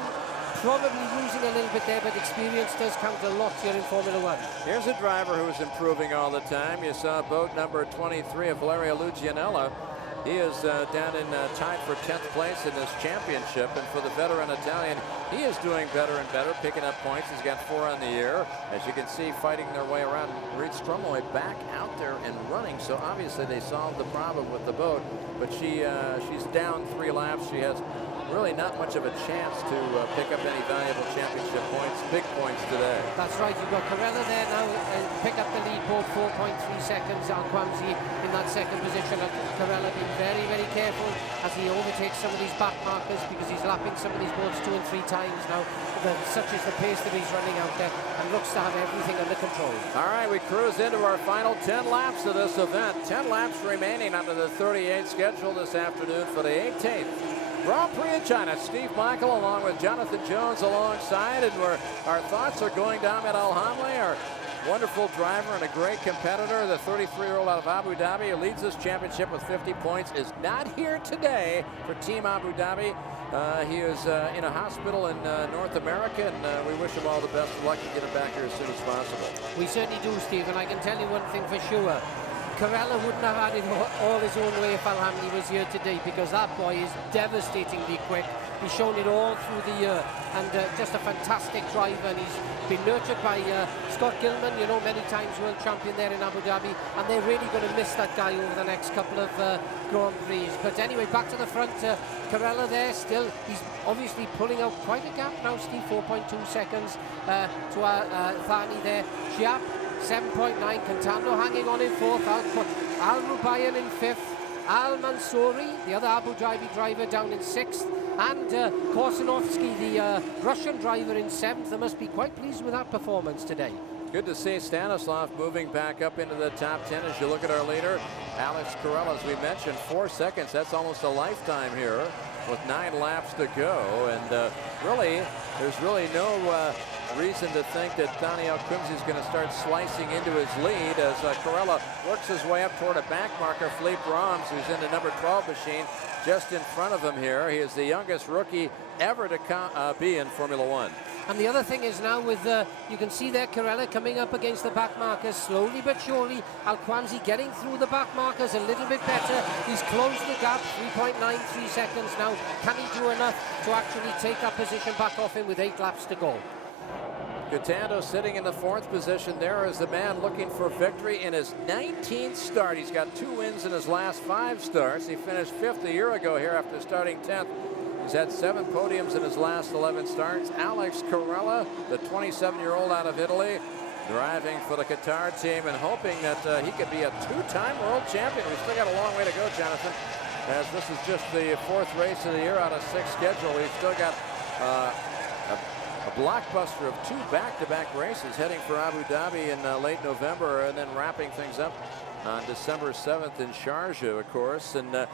probably losing a little bit there, but experience does count a lot here in Formula One. Here's a driver who's improving all the time. You saw boat number 23 of Valerio Lucianella He is down in tied for 10th place in this championship. And for the veteran Italian, he is doing better and better, picking up points. He's got 4 on the year. As you can see, fighting their way around. Reed Stromoy back out there and running. So obviously they solved the problem with the boat. But she's down 3 laps. She has really not much of a chance to pick up any valuable championship points, big points today. That's right, you've got Corella there now, pick up the lead boat, 4.3 seconds. Alquamsi in that second position. Corella being very, very careful as he overtakes some of these back markers because he's lapping some of these boats 2 and 3 times now. Such is the pace that he's running out there, and looks to have everything under control. All right, we cruise into our final 10 laps of this event. 10 laps remaining under the 38 schedule this afternoon for the 18th Grand Prix of China. Steve Michael along with Jonathan Jones alongside, and our thoughts are going down at Al-Hamli, our wonderful driver and a great competitor. The 33-year-old out of Abu Dhabi who leads this championship with 50 points is not here today for Team Abu Dhabi. He is in a hospital in North America, and we wish him all the best of luck to get him back here as soon as possible. We certainly do, Steve, and I can tell you one thing for sure. Corella wouldn't have had it all his own way if Al-Hamli was here today, because that boy is devastatingly quick. He's shown it all through the year, and just a fantastic driver, and he's been nurtured by Scott Gilman, you know, many times world champion there in Abu Dhabi, and they're really going to miss that guy over the next couple of Grand Prix. But anyway, back to the front, Corella there still, he's obviously pulling out quite a gap now, Steve, 4.2 seconds to Thani there. Chiap, 7.9, Cantando hanging on in 4th, Al Rubayan in 5th, Al Mansouri, the other Abu Dhabi driver, down in 6th, and Korsanovsky, the Russian driver, in 7th. They must be quite pleased with that performance today. Good to see Stanislav moving back up into the top 10 as you look at our leader, Alex Corella, as we mentioned, 4 seconds. That's almost a lifetime here with 9 laps to go. And really, there's really no reason to think that Thani Alquimsi is going to start slicing into his lead as Corella works his way up toward a back marker, Philippe Brahms, who's in the number 12 machine just in front of him here. He is the youngest rookie ever to be in Formula One. And the other thing is now with, you can see there Corella coming up against the back markers slowly but surely. Alquamsi getting through the back markers a little bit better. He's closed the gap, 3.93 seconds now. Can he do enough to actually take that position back off him with 8 laps to go? Cantando sitting in the 4th position there is the man looking for victory in his 19th start. He's got 2 wins in his last 5 starts. He finished 5th a year ago here after starting 10th. He's had 7 podiums in his last 11 starts. Alex Corella, the 27-year-old out of Italy, driving for the Qatar team and hoping that he could be a 2-time world champion. We've still got a long way to go, Jonathan, as this is just the 4th race of the year out of 6 scheduled. We've still got a blockbuster of 2 back-to-back races heading for Abu Dhabi in late November, and then wrapping things up on December 7th in Sharjah, of course. And a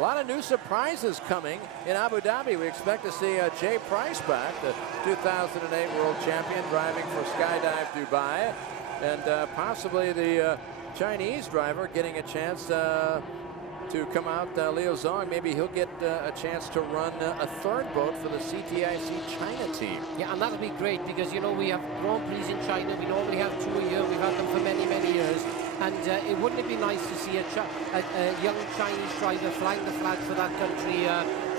lot of new surprises coming in Abu Dhabi. We expect to see Jay Price back, the 2008 world champion, driving for Skydive Dubai, and possibly the Chinese driver getting a chance to come out, Liuzhou. Maybe he'll get a chance to run a 3rd boat for the CTIC China team. Yeah, and that'll be great because, you know, we have Grand Prix in China. We normally have 2 a year. We've had them for many, many years. And wouldn't it be nice to see a young Chinese driver flying the flag for that country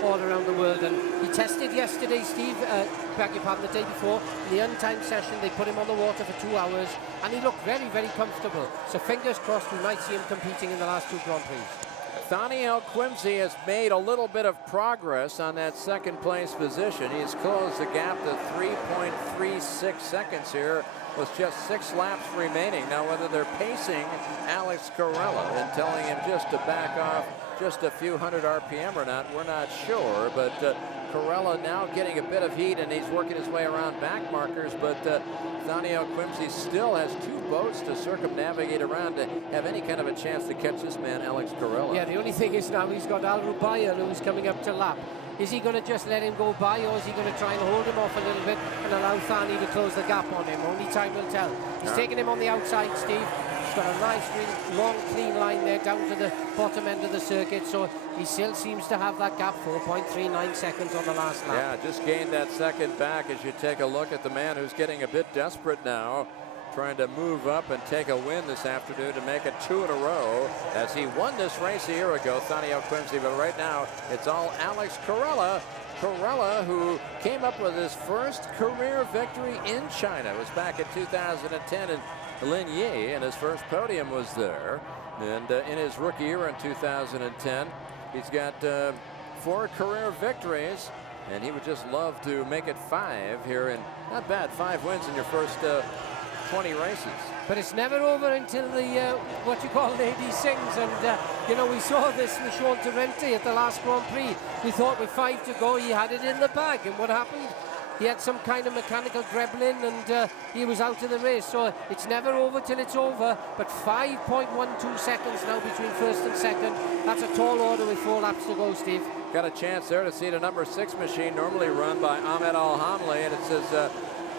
all around the world? And he tested yesterday, Steve, beg your pardon, the day before, in the untimed session. They put him on the water for 2 hours, and he looked very, very comfortable. So fingers crossed we might see him competing in the last 2 Grand Prix. Thani Alquimsi has made a little bit of progress on that 2nd place position. He has closed the gap to 3.36 seconds here with just 6 laps remaining. Now, whether they're pacing Alex Corella and telling him just to back off just a few hundred RPM or not, we're not sure. But Corella now getting a bit of heat, and he's working his way around back markers. But Thani Alquimsi still has 2 boats to circumnavigate around to have any kind of a chance to catch this man, Alex Corella. Yeah, the only thing is now he's got Al Rubayan, who's coming up to lap. Is he going to just let him go by, or is he going to try and hold him off a little bit and allow Thani to close the gap on him? Only time will tell. He's taking him on the outside, Steve. He's got a nice, really long, clean line there down to the bottom end of the circuit, so he still seems to have that gap, 4.39 seconds on the last lap. Yeah, just gained that 2nd back as you take a look at the man who's getting a bit desperate now, trying to move up and take a win this afternoon to make it 2 in a row, as he won this race a year ago, Thaniel Quimsey. But right now, it's all Alex Corella. Corella, who came up with his first career victory in China. It was back in 2010 in Liuzhou, and his first podium was there. And in his rookie year in 2010, he's got 4 career victories, and he would just love to make it 5 here. And not bad, 5 wins in your first 20 races. But it's never over until the what you call lady sings. And you know, we saw this with Sean Torrente at the last Grand Prix. We thought with 5 to go he had it in the bag, and what happened? He had some kind of mechanical gremlin, and he was out of the race. So it's never over till it's over. But 5.12 seconds now between first and second. That's a tall order with 4 laps to go, Steve. Got a chance there to see the number 6 machine, normally run by Ahmed Al-Hamli, and it's his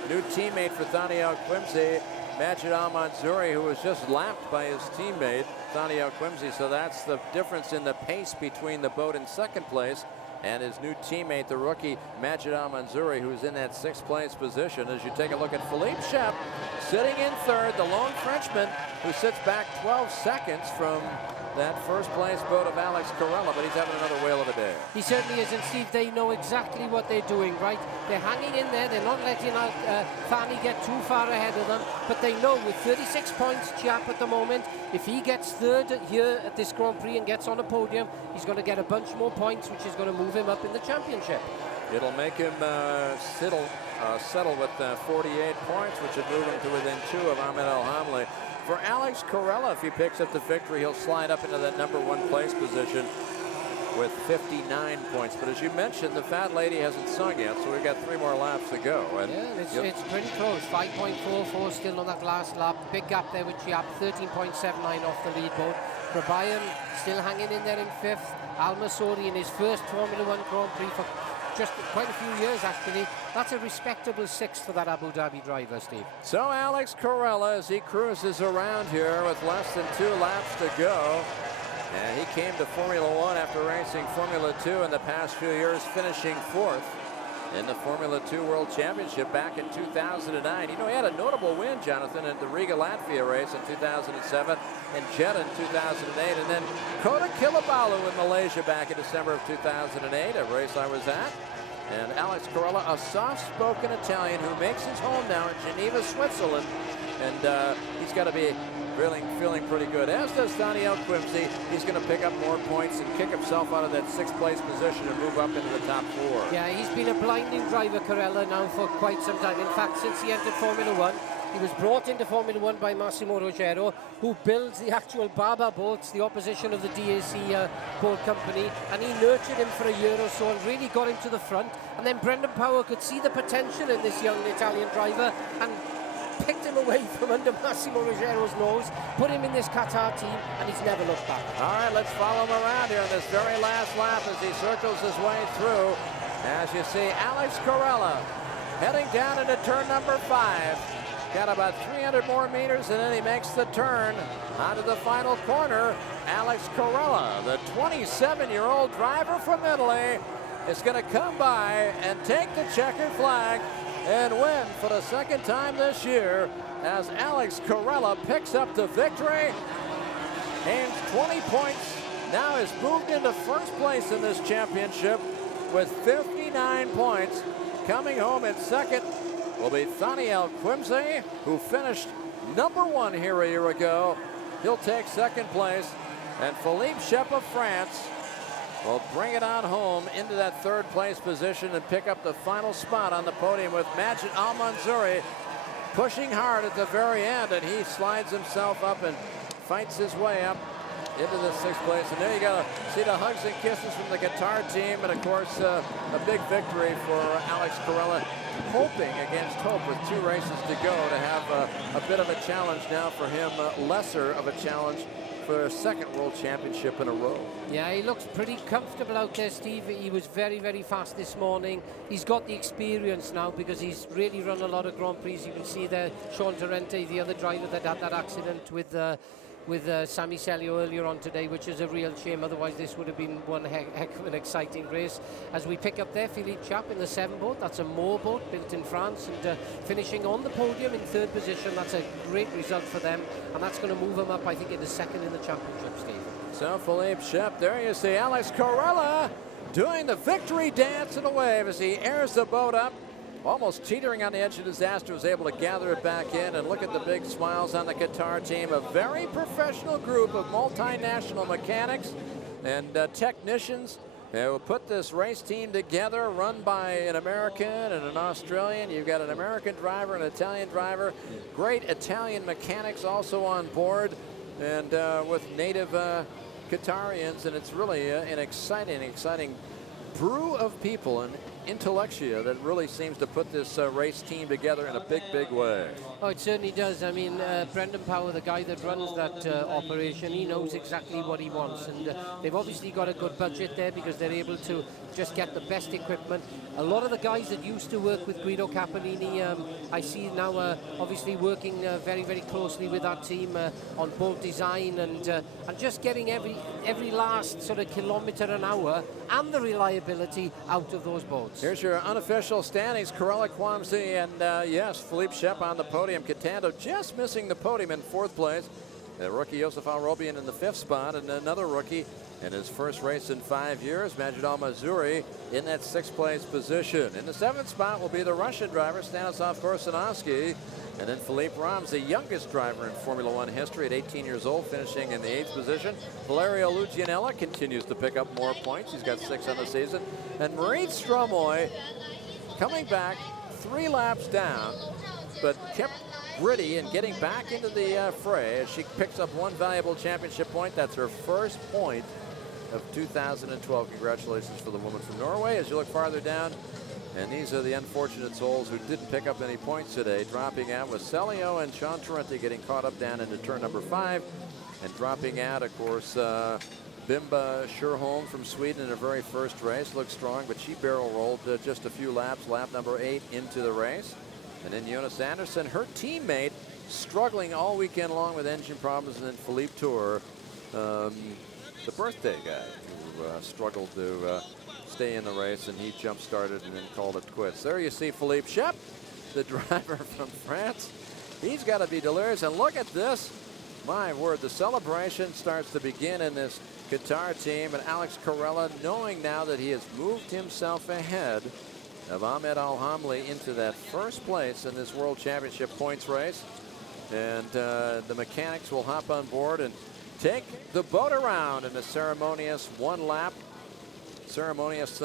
new teammate for Thaniel Quimsey, Majid Al-Manzouri, who was just lapped by his teammate, Thaniel Quimsey. So that's the difference in the pace between the boat in second place and his new teammate, the rookie Majid Al-Manzouri, who's in that 6th place position. As you take a look at Philippe Shep sitting in third, the lone Frenchman, who sits back 12 seconds from that first place boat of Alex Corella, but he's having another whale of a day. He certainly is, and Steve, they know exactly what they're doing, right? They're hanging in there, they're not letting Thani get too far ahead of them, but they know with 36 points Chap at the moment, if he gets third here at this Grand Prix and gets on a podium, he's going to get a bunch more points, which is going to move him up in the championship. It'll make him settle with 48 points, which would move him to within 2 of Ahmed Al-Hamli. For Alex Corella, if he picks up the victory, he'll slide up into that number 1 place position with 59 points. But as you mentioned, the fat lady hasn't sung yet, so we've got 3 more laps to go. And yeah, it's pretty close. 5.44 still on that last lap. Big gap there with Chiap, 13.79 off the lead boat. Rabayan still hanging in there in 5th. Al-Manzouri in his first Formula 1 Grand Prix for just quite a few years, actually. That's a respectable 6th for that Abu Dhabi driver, Steve. So Alex Corella, as he cruises around here with less than 2 laps to go, and he came to Formula 1 after racing Formula 2 in the past few years, finishing 4th in the Formula 2 World Championship back in 2009. You know, he had a notable win, Jonathan, at the Riga Latvia race in 2007 and Jeddah in 2008, and then Kota Kinabalu in Malaysia back in December of 2008, a race I was at. And Alex Corella, a soft-spoken Italian who makes his home now in Geneva, Switzerland, and he's got to be feeling pretty good, as does Thaniel Quimsey. He's going to pick up more points and kick himself out of that 6th place position and move up into the top 4. Yeah, he's been a blinding driver, Corella, now for quite some time. In fact, since he entered Formula 1, he was brought into Formula 1 by Massimo Rogero, who builds the actual Baba boats, the opposition of the DAC boat company, and he nurtured him for a year or so and really got him to the front. And then Brendan Power could see the potential in this young Italian driver and picked him away from under Massimo Rogero's nose, put him in this Qatar team, and he's never looked back. All right, let's follow him around here in this very last lap as he circles his way through. As you see, Alex Corella heading down into turn number 5. Got about 300 more meters, and then he makes the turn onto the final corner. Alex Corella, the 27-year-old driver from Italy, is going to come by and take the checkered flag and win for the 2nd time this year as Alex Corella picks up the victory. Gains 20 points, now has moved into first place in this championship with 59 points. Coming home in 2nd will be Thaniel Quimsey, who finished number 1 here a year ago. He'll take 2nd place, and Philippe Shep of France will bring it on home into that 3rd place position and pick up the final spot on the podium with Majid Al-Manzouri pushing hard at the very end, and he slides himself up and fights his way up into the 6th place. And there you go, see the hugs and kisses from the Qatar team, and of course a big victory for Alex Corella, hoping against hope with 2 races to go to have a bit of a challenge now for him, lesser of a challenge for a 2nd World Championship in a row. Yeah, he looks pretty comfortable out there, Steve. He was very, very fast this morning. He's got the experience now because he's really run a lot of Grand Prix. You can see there, Sean Torrente, the other driver that had that accident with with Sami Celio earlier on today, which is a real shame. Otherwise, this would have been one heck of an exciting race. As we pick up there, Philippe Chappe in the 7 boat. That's a Moore boat built in France, and finishing on the podium in 3rd position. That's a great result for them, and that's going to move them up, I think, into 2nd in the championship, Steve. So Philippe Chappe, there you see Alex Corella doing the victory dance in a wave as he airs the boat up. Almost teetering on the edge of disaster, was able to gather it back in, and look at the big smiles on the Qatar team. A very professional group of multinational mechanics and technicians who put this race team together, run by an American and an Australian. You've got an American driver, an Italian driver, great Italian mechanics also on board, and with native Qatarians, and it's really an exciting brew of people and intellectia that really seems to put this race team together in a big way. Oh, it certainly does. I mean, Brendan Power, the guy that runs that operation, he knows exactly what he wants, and they've obviously got a good budget there because they're able to just get the best equipment. A lot of the guys that used to work with Guido Capellini, I see now obviously working very closely with that team on boat design and just getting every last sort of kilometre an hour and the reliability out of those boats. Here's your unofficial standings. Corella, Quamsi, and yes, Philippe Chappe on the podium. Catando just missing the podium in 4th place. The rookie Josef Alrobian in the 5th spot, and another rookie in his first race in 5 years, Majid Al-Mazuri, in that 6th place position. In the 7th spot will be the Russian driver, Stanislav Korsanovsky, and then Philippe Rams, the youngest driver in Formula One history at 18 years old, finishing in the 8th position. Valerio Lucianella continues to pick up more points. He's got 6 on the season. And Marie Stromoy coming back 3 laps down, but kept gritty and getting back into the fray as she picks up 1 valuable championship point. That's her first point of 2012. Congratulations for the woman from Norway. As you look farther down, and these are the unfortunate souls who didn't pick up any points today. Dropping out with Celio and Sean Tarenti getting caught up down into turn number 5. And dropping out, of course, Bimba Scherholm from Sweden in her very first race. Looked strong, but she barrel rolled just a few laps, lap number 8 into the race. And then Jonas Anderson, her teammate, struggling all weekend long with engine problems. And then Philippe Tour, the birthday guy, who struggled to stay in the race, and he jump-started and then called it quits. There you see Philippe Chappe, the driver from France. He's got to be delirious. And look at this. My word, the celebration starts to begin in this Qatar team. And Alex Corella, knowing now that he has moved himself ahead of Ahmed Al-Hamli into that 1st place in this World Championship points race. And the mechanics will hop on board and take the boat around in a ceremonious 1-lap, ceremonious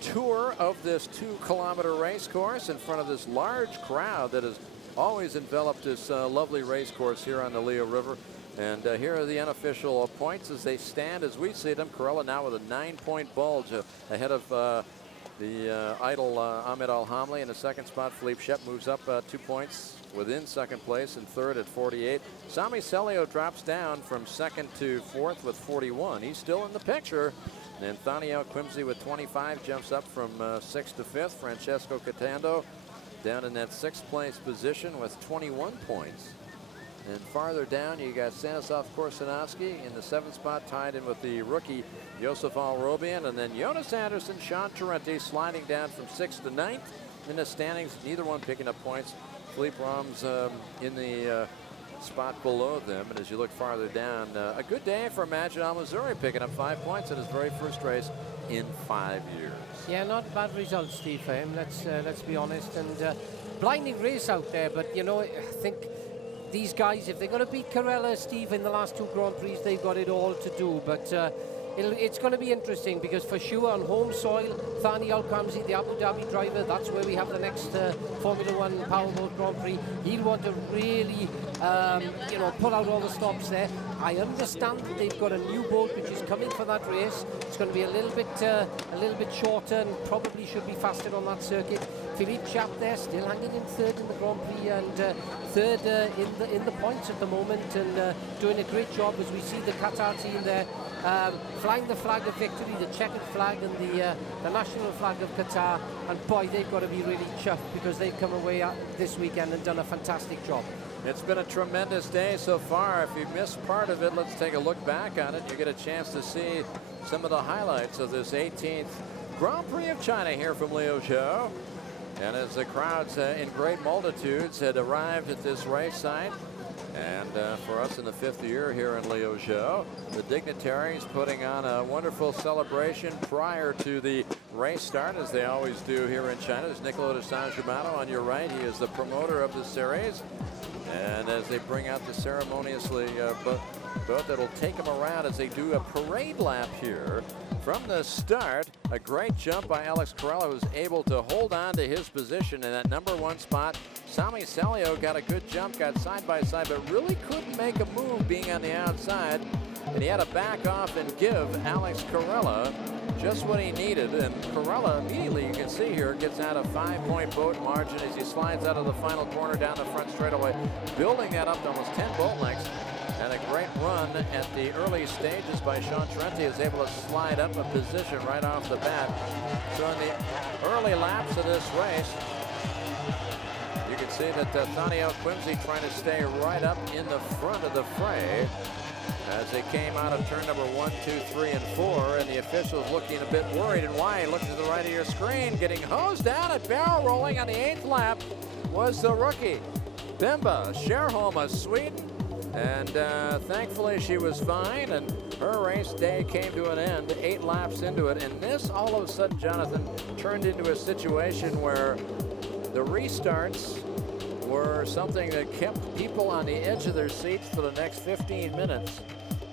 tour of this 2-kilometer race course in front of this large crowd that has always enveloped this lovely race course here on the Leo River. And here are the unofficial points as they stand as we see them. Corella now with a 9-point bulge ahead of the idle Ahmed Al-Hamli. In the 2nd spot, Philippe Chappe moves up 2 points within 2nd place, and 3rd at 48. Sami Celio drops down from 2nd to 4th with 41. He's still in the picture. And Thaniel Quimsey with 25 jumps up from 6th to 5th. Francesco Catando down in that 6th place position with 21 points. And farther down, you got Stanislav Korsanovsky in the 7th spot, tied in with the rookie Josef Alrobian. And then Jonas Anderson, Sean Tarenti sliding down from 6th to 9th in the standings. Neither one picking up points. Philippe Rams in the spot below them. And as you look farther down, a good day for Majid Al-Mazuri, picking up 5 points in his very first race in 5 years. Yeah, not bad results, Steve, for him. Let's be honest. And blinding race out there, but you know, I think these guys, if they're going to beat Corella, Steve, in the last 2 Grand Prix, they've got it all to do. But it's going to be interesting because for sure on home soil, Thani Al-Kamsi, the Abu Dhabi driver, that's where we have the next Formula One Powerboat Grand Prix. He'll want to really, you know, pull out all the stops there. I understand that they've got a new boat which is coming for that race. It's going to be a little bit shorter and probably should be faster on that circuit. Philippe Chappe there, still hanging in 3rd in the Grand Prix and 3rd in the points at the moment, and doing a great job as we see the Qatar team there flying the flag of victory, the checkered flag and the national flag of Qatar. And boy, they've got to be really chuffed because they've come away this weekend and done a fantastic job. It's been a tremendous day so far. If you missed part of it, let's take a look back on it. You get a chance to see some of the highlights of this 18th Grand Prix of China here from Liuzhou. And as the crowds in great multitudes had arrived at this race site, and for us in the 5th year here in Liuzhou, the dignitaries putting on a wonderful celebration prior to the race start, as they always do here in China. There's Niccolo de San Germano on your right. He is the promoter of the series. And as they bring out the ceremoniously boat that'll take them around as they do a parade lap here. From the start, a great jump by Alex Corella, who was able to hold on to his position in that #1 spot. Sami Celio got a good jump, got side by side, but really couldn't make a move being on the outside. And he had to back off and give Alex Corella just what he needed. And Corella immediately, you can see here, gets out a 5-point boat margin as he slides out of the final corner down the front straightaway, building that up to almost 10 boat lengths. And a great run at the early stages by Sean Trente, is able to slide up a position right off the bat. So in the early laps of this race, you can see that Thaniel Quimsey trying to stay right up in the front of the fray as they came out of turn number 1, 2, 3, and 4, and the officials looking a bit worried. And why? Look to the right of your screen, getting hosed down and barrel rolling on the 8th lap was the rookie Bimba Scherholm of Sweden. And thankfully she was fine, and her race day came to an end 8 laps into it. And this all of a sudden, Jonathan, turned into a situation where the restarts were something that kept people on the edge of their seats for the next 15 minutes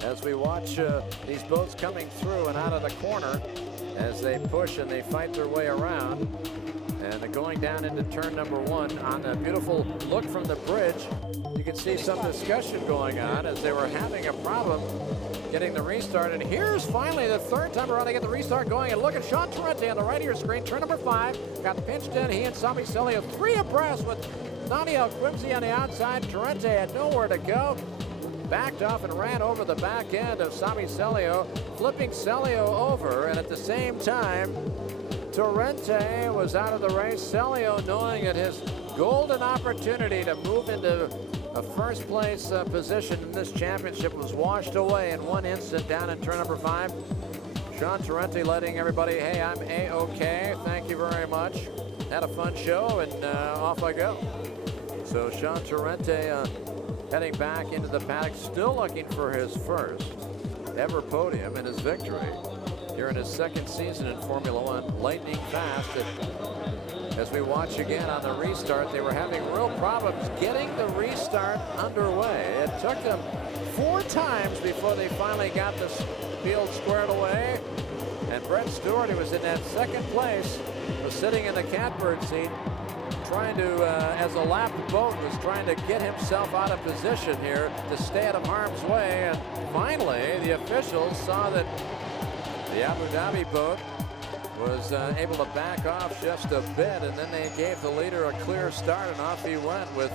as we watch these boats coming through and out of the corner as they push and they fight their way around. And going down into turn number 1 on a beautiful look from the bridge, you can see some discussion going on as they were having a problem getting the restart. And here's finally the 3rd time around they get the restart going. And look at Sean Trente on the right of your screen, turn number 5, got pinched in. He and Sami Celio 3 abreast with Thaniel Quimsey on the outside. Trente had nowhere to go, backed off and ran over the back end of Sami Celio, flipping Celio over. And at the same time, Torrente was out of the race. Celio, knowing that his golden opportunity to move into a first place position in this championship was washed away in one instant down in turn number 5. Sean Torrente letting everybody, hey, I'm A-OK. Thank you very much. Had a fun show, and off I go. So Sean Torrente heading back into the paddock, still looking for his first ever podium and his victory here in his 2nd season in Formula One. Lightning fast. As we watch again on the restart, they were having real problems getting the restart underway. It took them 4 times before they finally got the field squared away. And Brett Stewart, who was in that 2nd place, was sitting in the catbird seat, trying to, as a lap boat, was trying to get himself out of position here to stay out of harm's way. And finally, the officials saw that the Abu Dhabi boat was able to back off just a bit, and then they gave the leader a clear start, and off he went with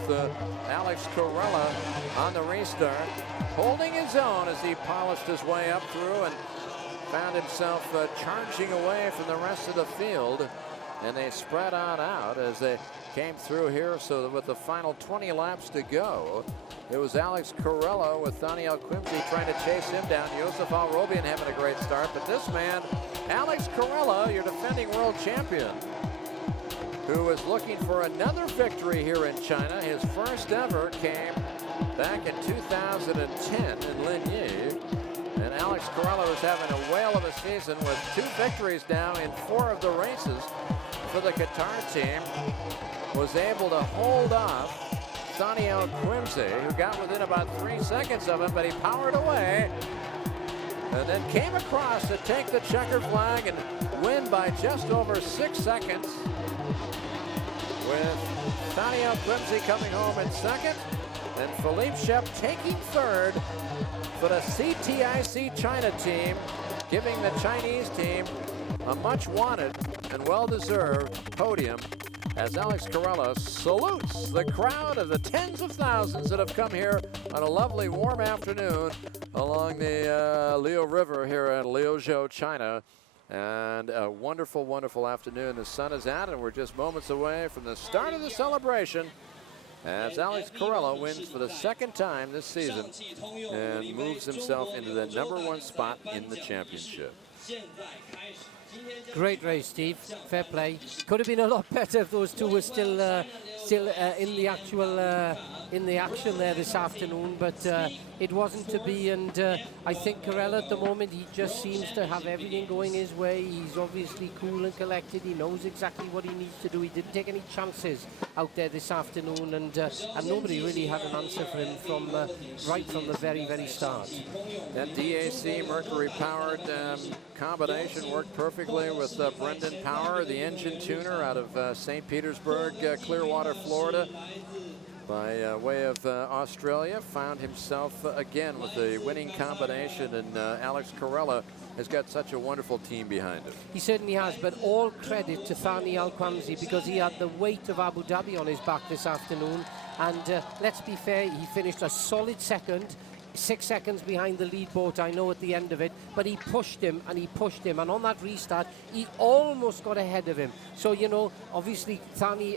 Alex Corella on the restart, holding his own as he polished his way up through and found himself charging away from the rest of the field. And they spread on out as they came through here. So with the final 20 laps to go, it was Alex Corella with Thaniel Quimsey trying to chase him down. Josef Alrobian having a great start. But this man, Alex Corella, your defending world champion, who is looking for another victory here in China. His first ever came back in 2010 in Linyi. And Alex Corella was having a whale of a season with 2 victories now in 4 of the races for the Qatar team. Was able to hold off Thaniel Quimsey, who got within about 3 seconds of him, but he powered away and then came across to take the checkered flag and win by just over 6 seconds, with Thaniel Quimsey coming home in 2nd and Philippe Shep taking 3rd for the CTIC China team, giving the Chinese team a much wanted and well-deserved podium as Alex Corella salutes the crowd of the tens of thousands that have come here on a lovely warm afternoon along the Liu River here in Liuzhou, China. And a wonderful, wonderful afternoon. The sun is out, and we're just moments away from the start of the celebration as Alex Corella wins for the second time this season and moves himself into the #1 spot in the championship. Great race, Steve. Fair play. Could have been a lot better if those two were still in the actual in the action there this afternoon, but it wasn't to be. And I think Corella at the moment, he just seems to have everything going his way. He's obviously cool and collected. He knows exactly what he needs to do. He didn't take any chances out there this afternoon, and nobody really had an answer for him from right from the very start. That DAC Mercury-powered combination worked perfectly with Brendan Power, the engine tuner out of St. Petersburg, Clearwater, Florida. By way of Australia, found himself again with a winning combination, and Alex Corella has got such a wonderful team behind him. He certainly has, but all credit to Thani Al-Quamsi, because he had the weight of Abu Dhabi on his back this afternoon, and let's be fair, he finished a solid second, 6 seconds behind the lead boat, I know, at the end of it, but he pushed him, and on that restart, he almost got ahead of him. So, you know, obviously, Thani,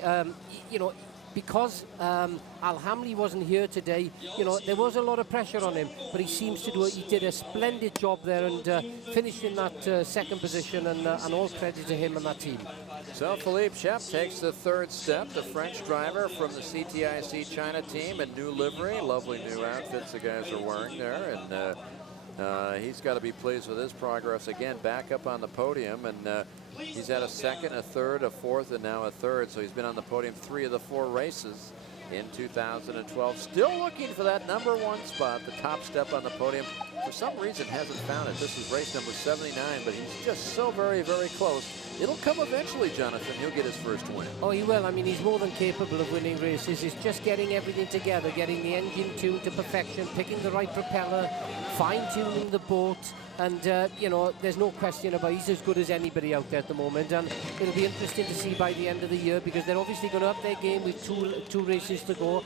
you know, because Al-Hamli wasn't here today, you know, there was a lot of pressure on him, but he seems to do it. He did a splendid job there and finished in that second position, and all credit to him and that team. So Philippe Chep takes the third step, the French driver from the CTIC China team in new livery. Lovely new outfits the guys are wearing there, and he's got to be pleased with his progress again, back up on the podium, and he's had a second, a third, a fourth, and now a third. So he's been on the podium 3 of the 4 races in 2012. Still looking for that #1 spot, the top step on the podium. For some reason, hasn't found it. This is race number 79, but he's just so very close. It'll come eventually, Jonathan. He'll get his first win. Oh, he will. I mean, he's more than capable of winning races. It's just getting everything together, getting the engine tuned to perfection, picking the right propeller, fine-tuning the boat. And, you know, there's no question about it. He's as good as anybody out there at the moment. And it'll be interesting to see by the end of the year, because they're obviously going to up their game with two races to go.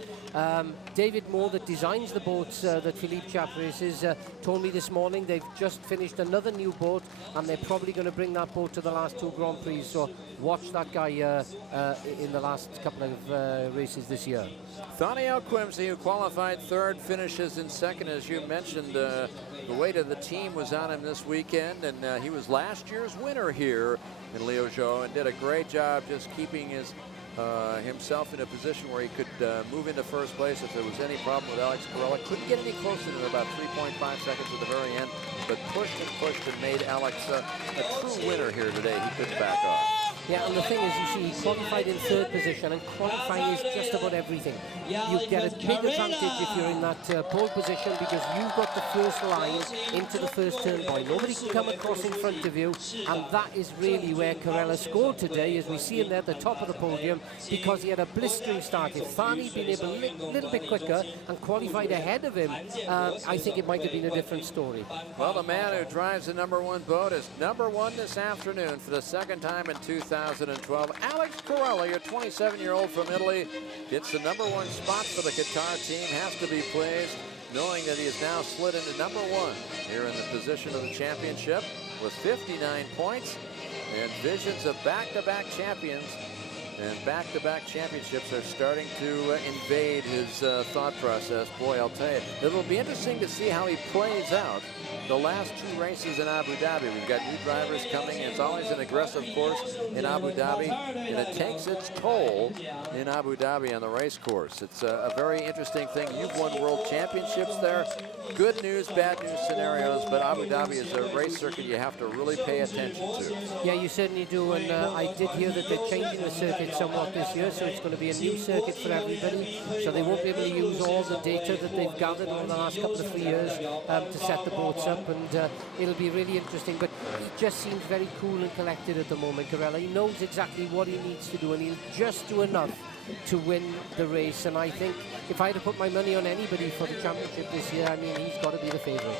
David Moore, that designs the boats that Philippe Chap races, told me this morning they've just finished another new boat, and they're probably going to bring that boat to the last 2 Grand Prix. So watch that guy in the last couple of races this year. Thani Al-Quamsi, who qualified third, finishes in second. As you mentioned, the weight of the team was on him this weekend, and he was last year's winner here in Liuzhou and did a great job just keeping his himself in a position where he could move into first place if there was any problem with Alex Corella. Couldn't get any closer than about 3.5 seconds at the very end, but pushed and made Alex a true winner here today. He couldn't back off. Yeah, and the thing is, you see, he qualified in third position, and qualifying is just about everything. You get a big advantage if you're in that pole position, because you've got the first line into the first turn point. Nobody can come across in front of you, and that is really where Corella scored today, as we see him there at the top of the podium, because he had a blistering start. If Thani been able a little bit quicker and qualified ahead of him, I think it might have been a different story. Well, the man who drives the #1 boat is #1 this afternoon for the second time in 2012. Alex Corella, your 27-year-old from Italy, gets the #1 spot for the Qatar team. Has to be pleased, knowing that he has now slid into #1 here in the position of the championship with 59 points and visions of back-to-back champions. And back-to-back championships are starting to invade his thought process. Boy, I'll tell you, it'll be interesting to see how he plays out the last 2 races in Abu Dhabi. We've got new drivers coming. It's always an aggressive course in Abu Dhabi, and it takes its toll in Abu Dhabi on the race course. It's a very interesting thing. You've won world championships there. Good news, bad news scenarios, but Abu Dhabi is a race circuit you have to really pay attention to. Yeah, you certainly do, and I did hear that they're changing the circuit somewhat this year, so it's going to be a new circuit for everybody, so they won't be able to use all the data that they've gathered over the last couple of 3 years to set the boats up, and it'll be really interesting. But he just seems very cool and collected at the moment, Corella. He knows exactly what he needs to do, and he'll just do enough to win the race. And I think if I had to put my money on anybody for the championship this year, I mean, he's got to be the favourite.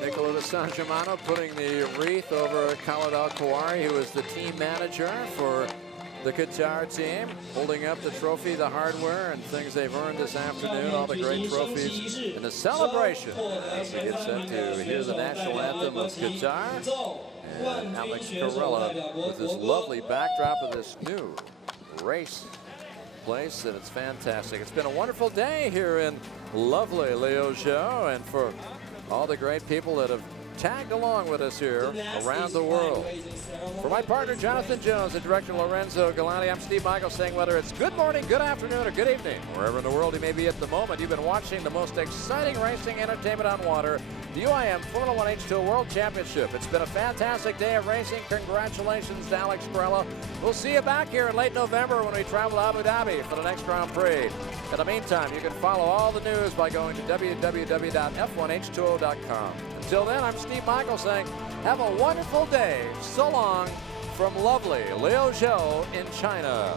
Nicola de San Germano putting the wreath over Khaled Al-Kawari, who is the team manager for the Qatar team, holding up the trophy, the hardware, and things they've earned this afternoon, all the great trophies, and the celebration as we get set to hear the national anthem of Qatar. And Alex Corella with this lovely backdrop of this new race place, and it's fantastic. It's been a wonderful day here in lovely Liuzhou, and for all the great people that have tagged along with us here around the world. For my partner Jonathan Jones and director Lorenzo Galante, I'm Steve Michaels saying whether it's good morning, good afternoon, or good evening, wherever in the world you may be at the moment, you've been watching the most exciting racing entertainment on water, the UIM Formula 1 H2O World Championship. It's been a fantastic day of racing. Congratulations to Alex Perella. We'll see you back here in late November when we travel to Abu Dhabi for the next Grand Prix. In the meantime, you can follow all the news by going to www.f1h2o.com. Until then, I'm Steve Michaels saying, have a wonderful day. So long from lovely Liuzhou in China.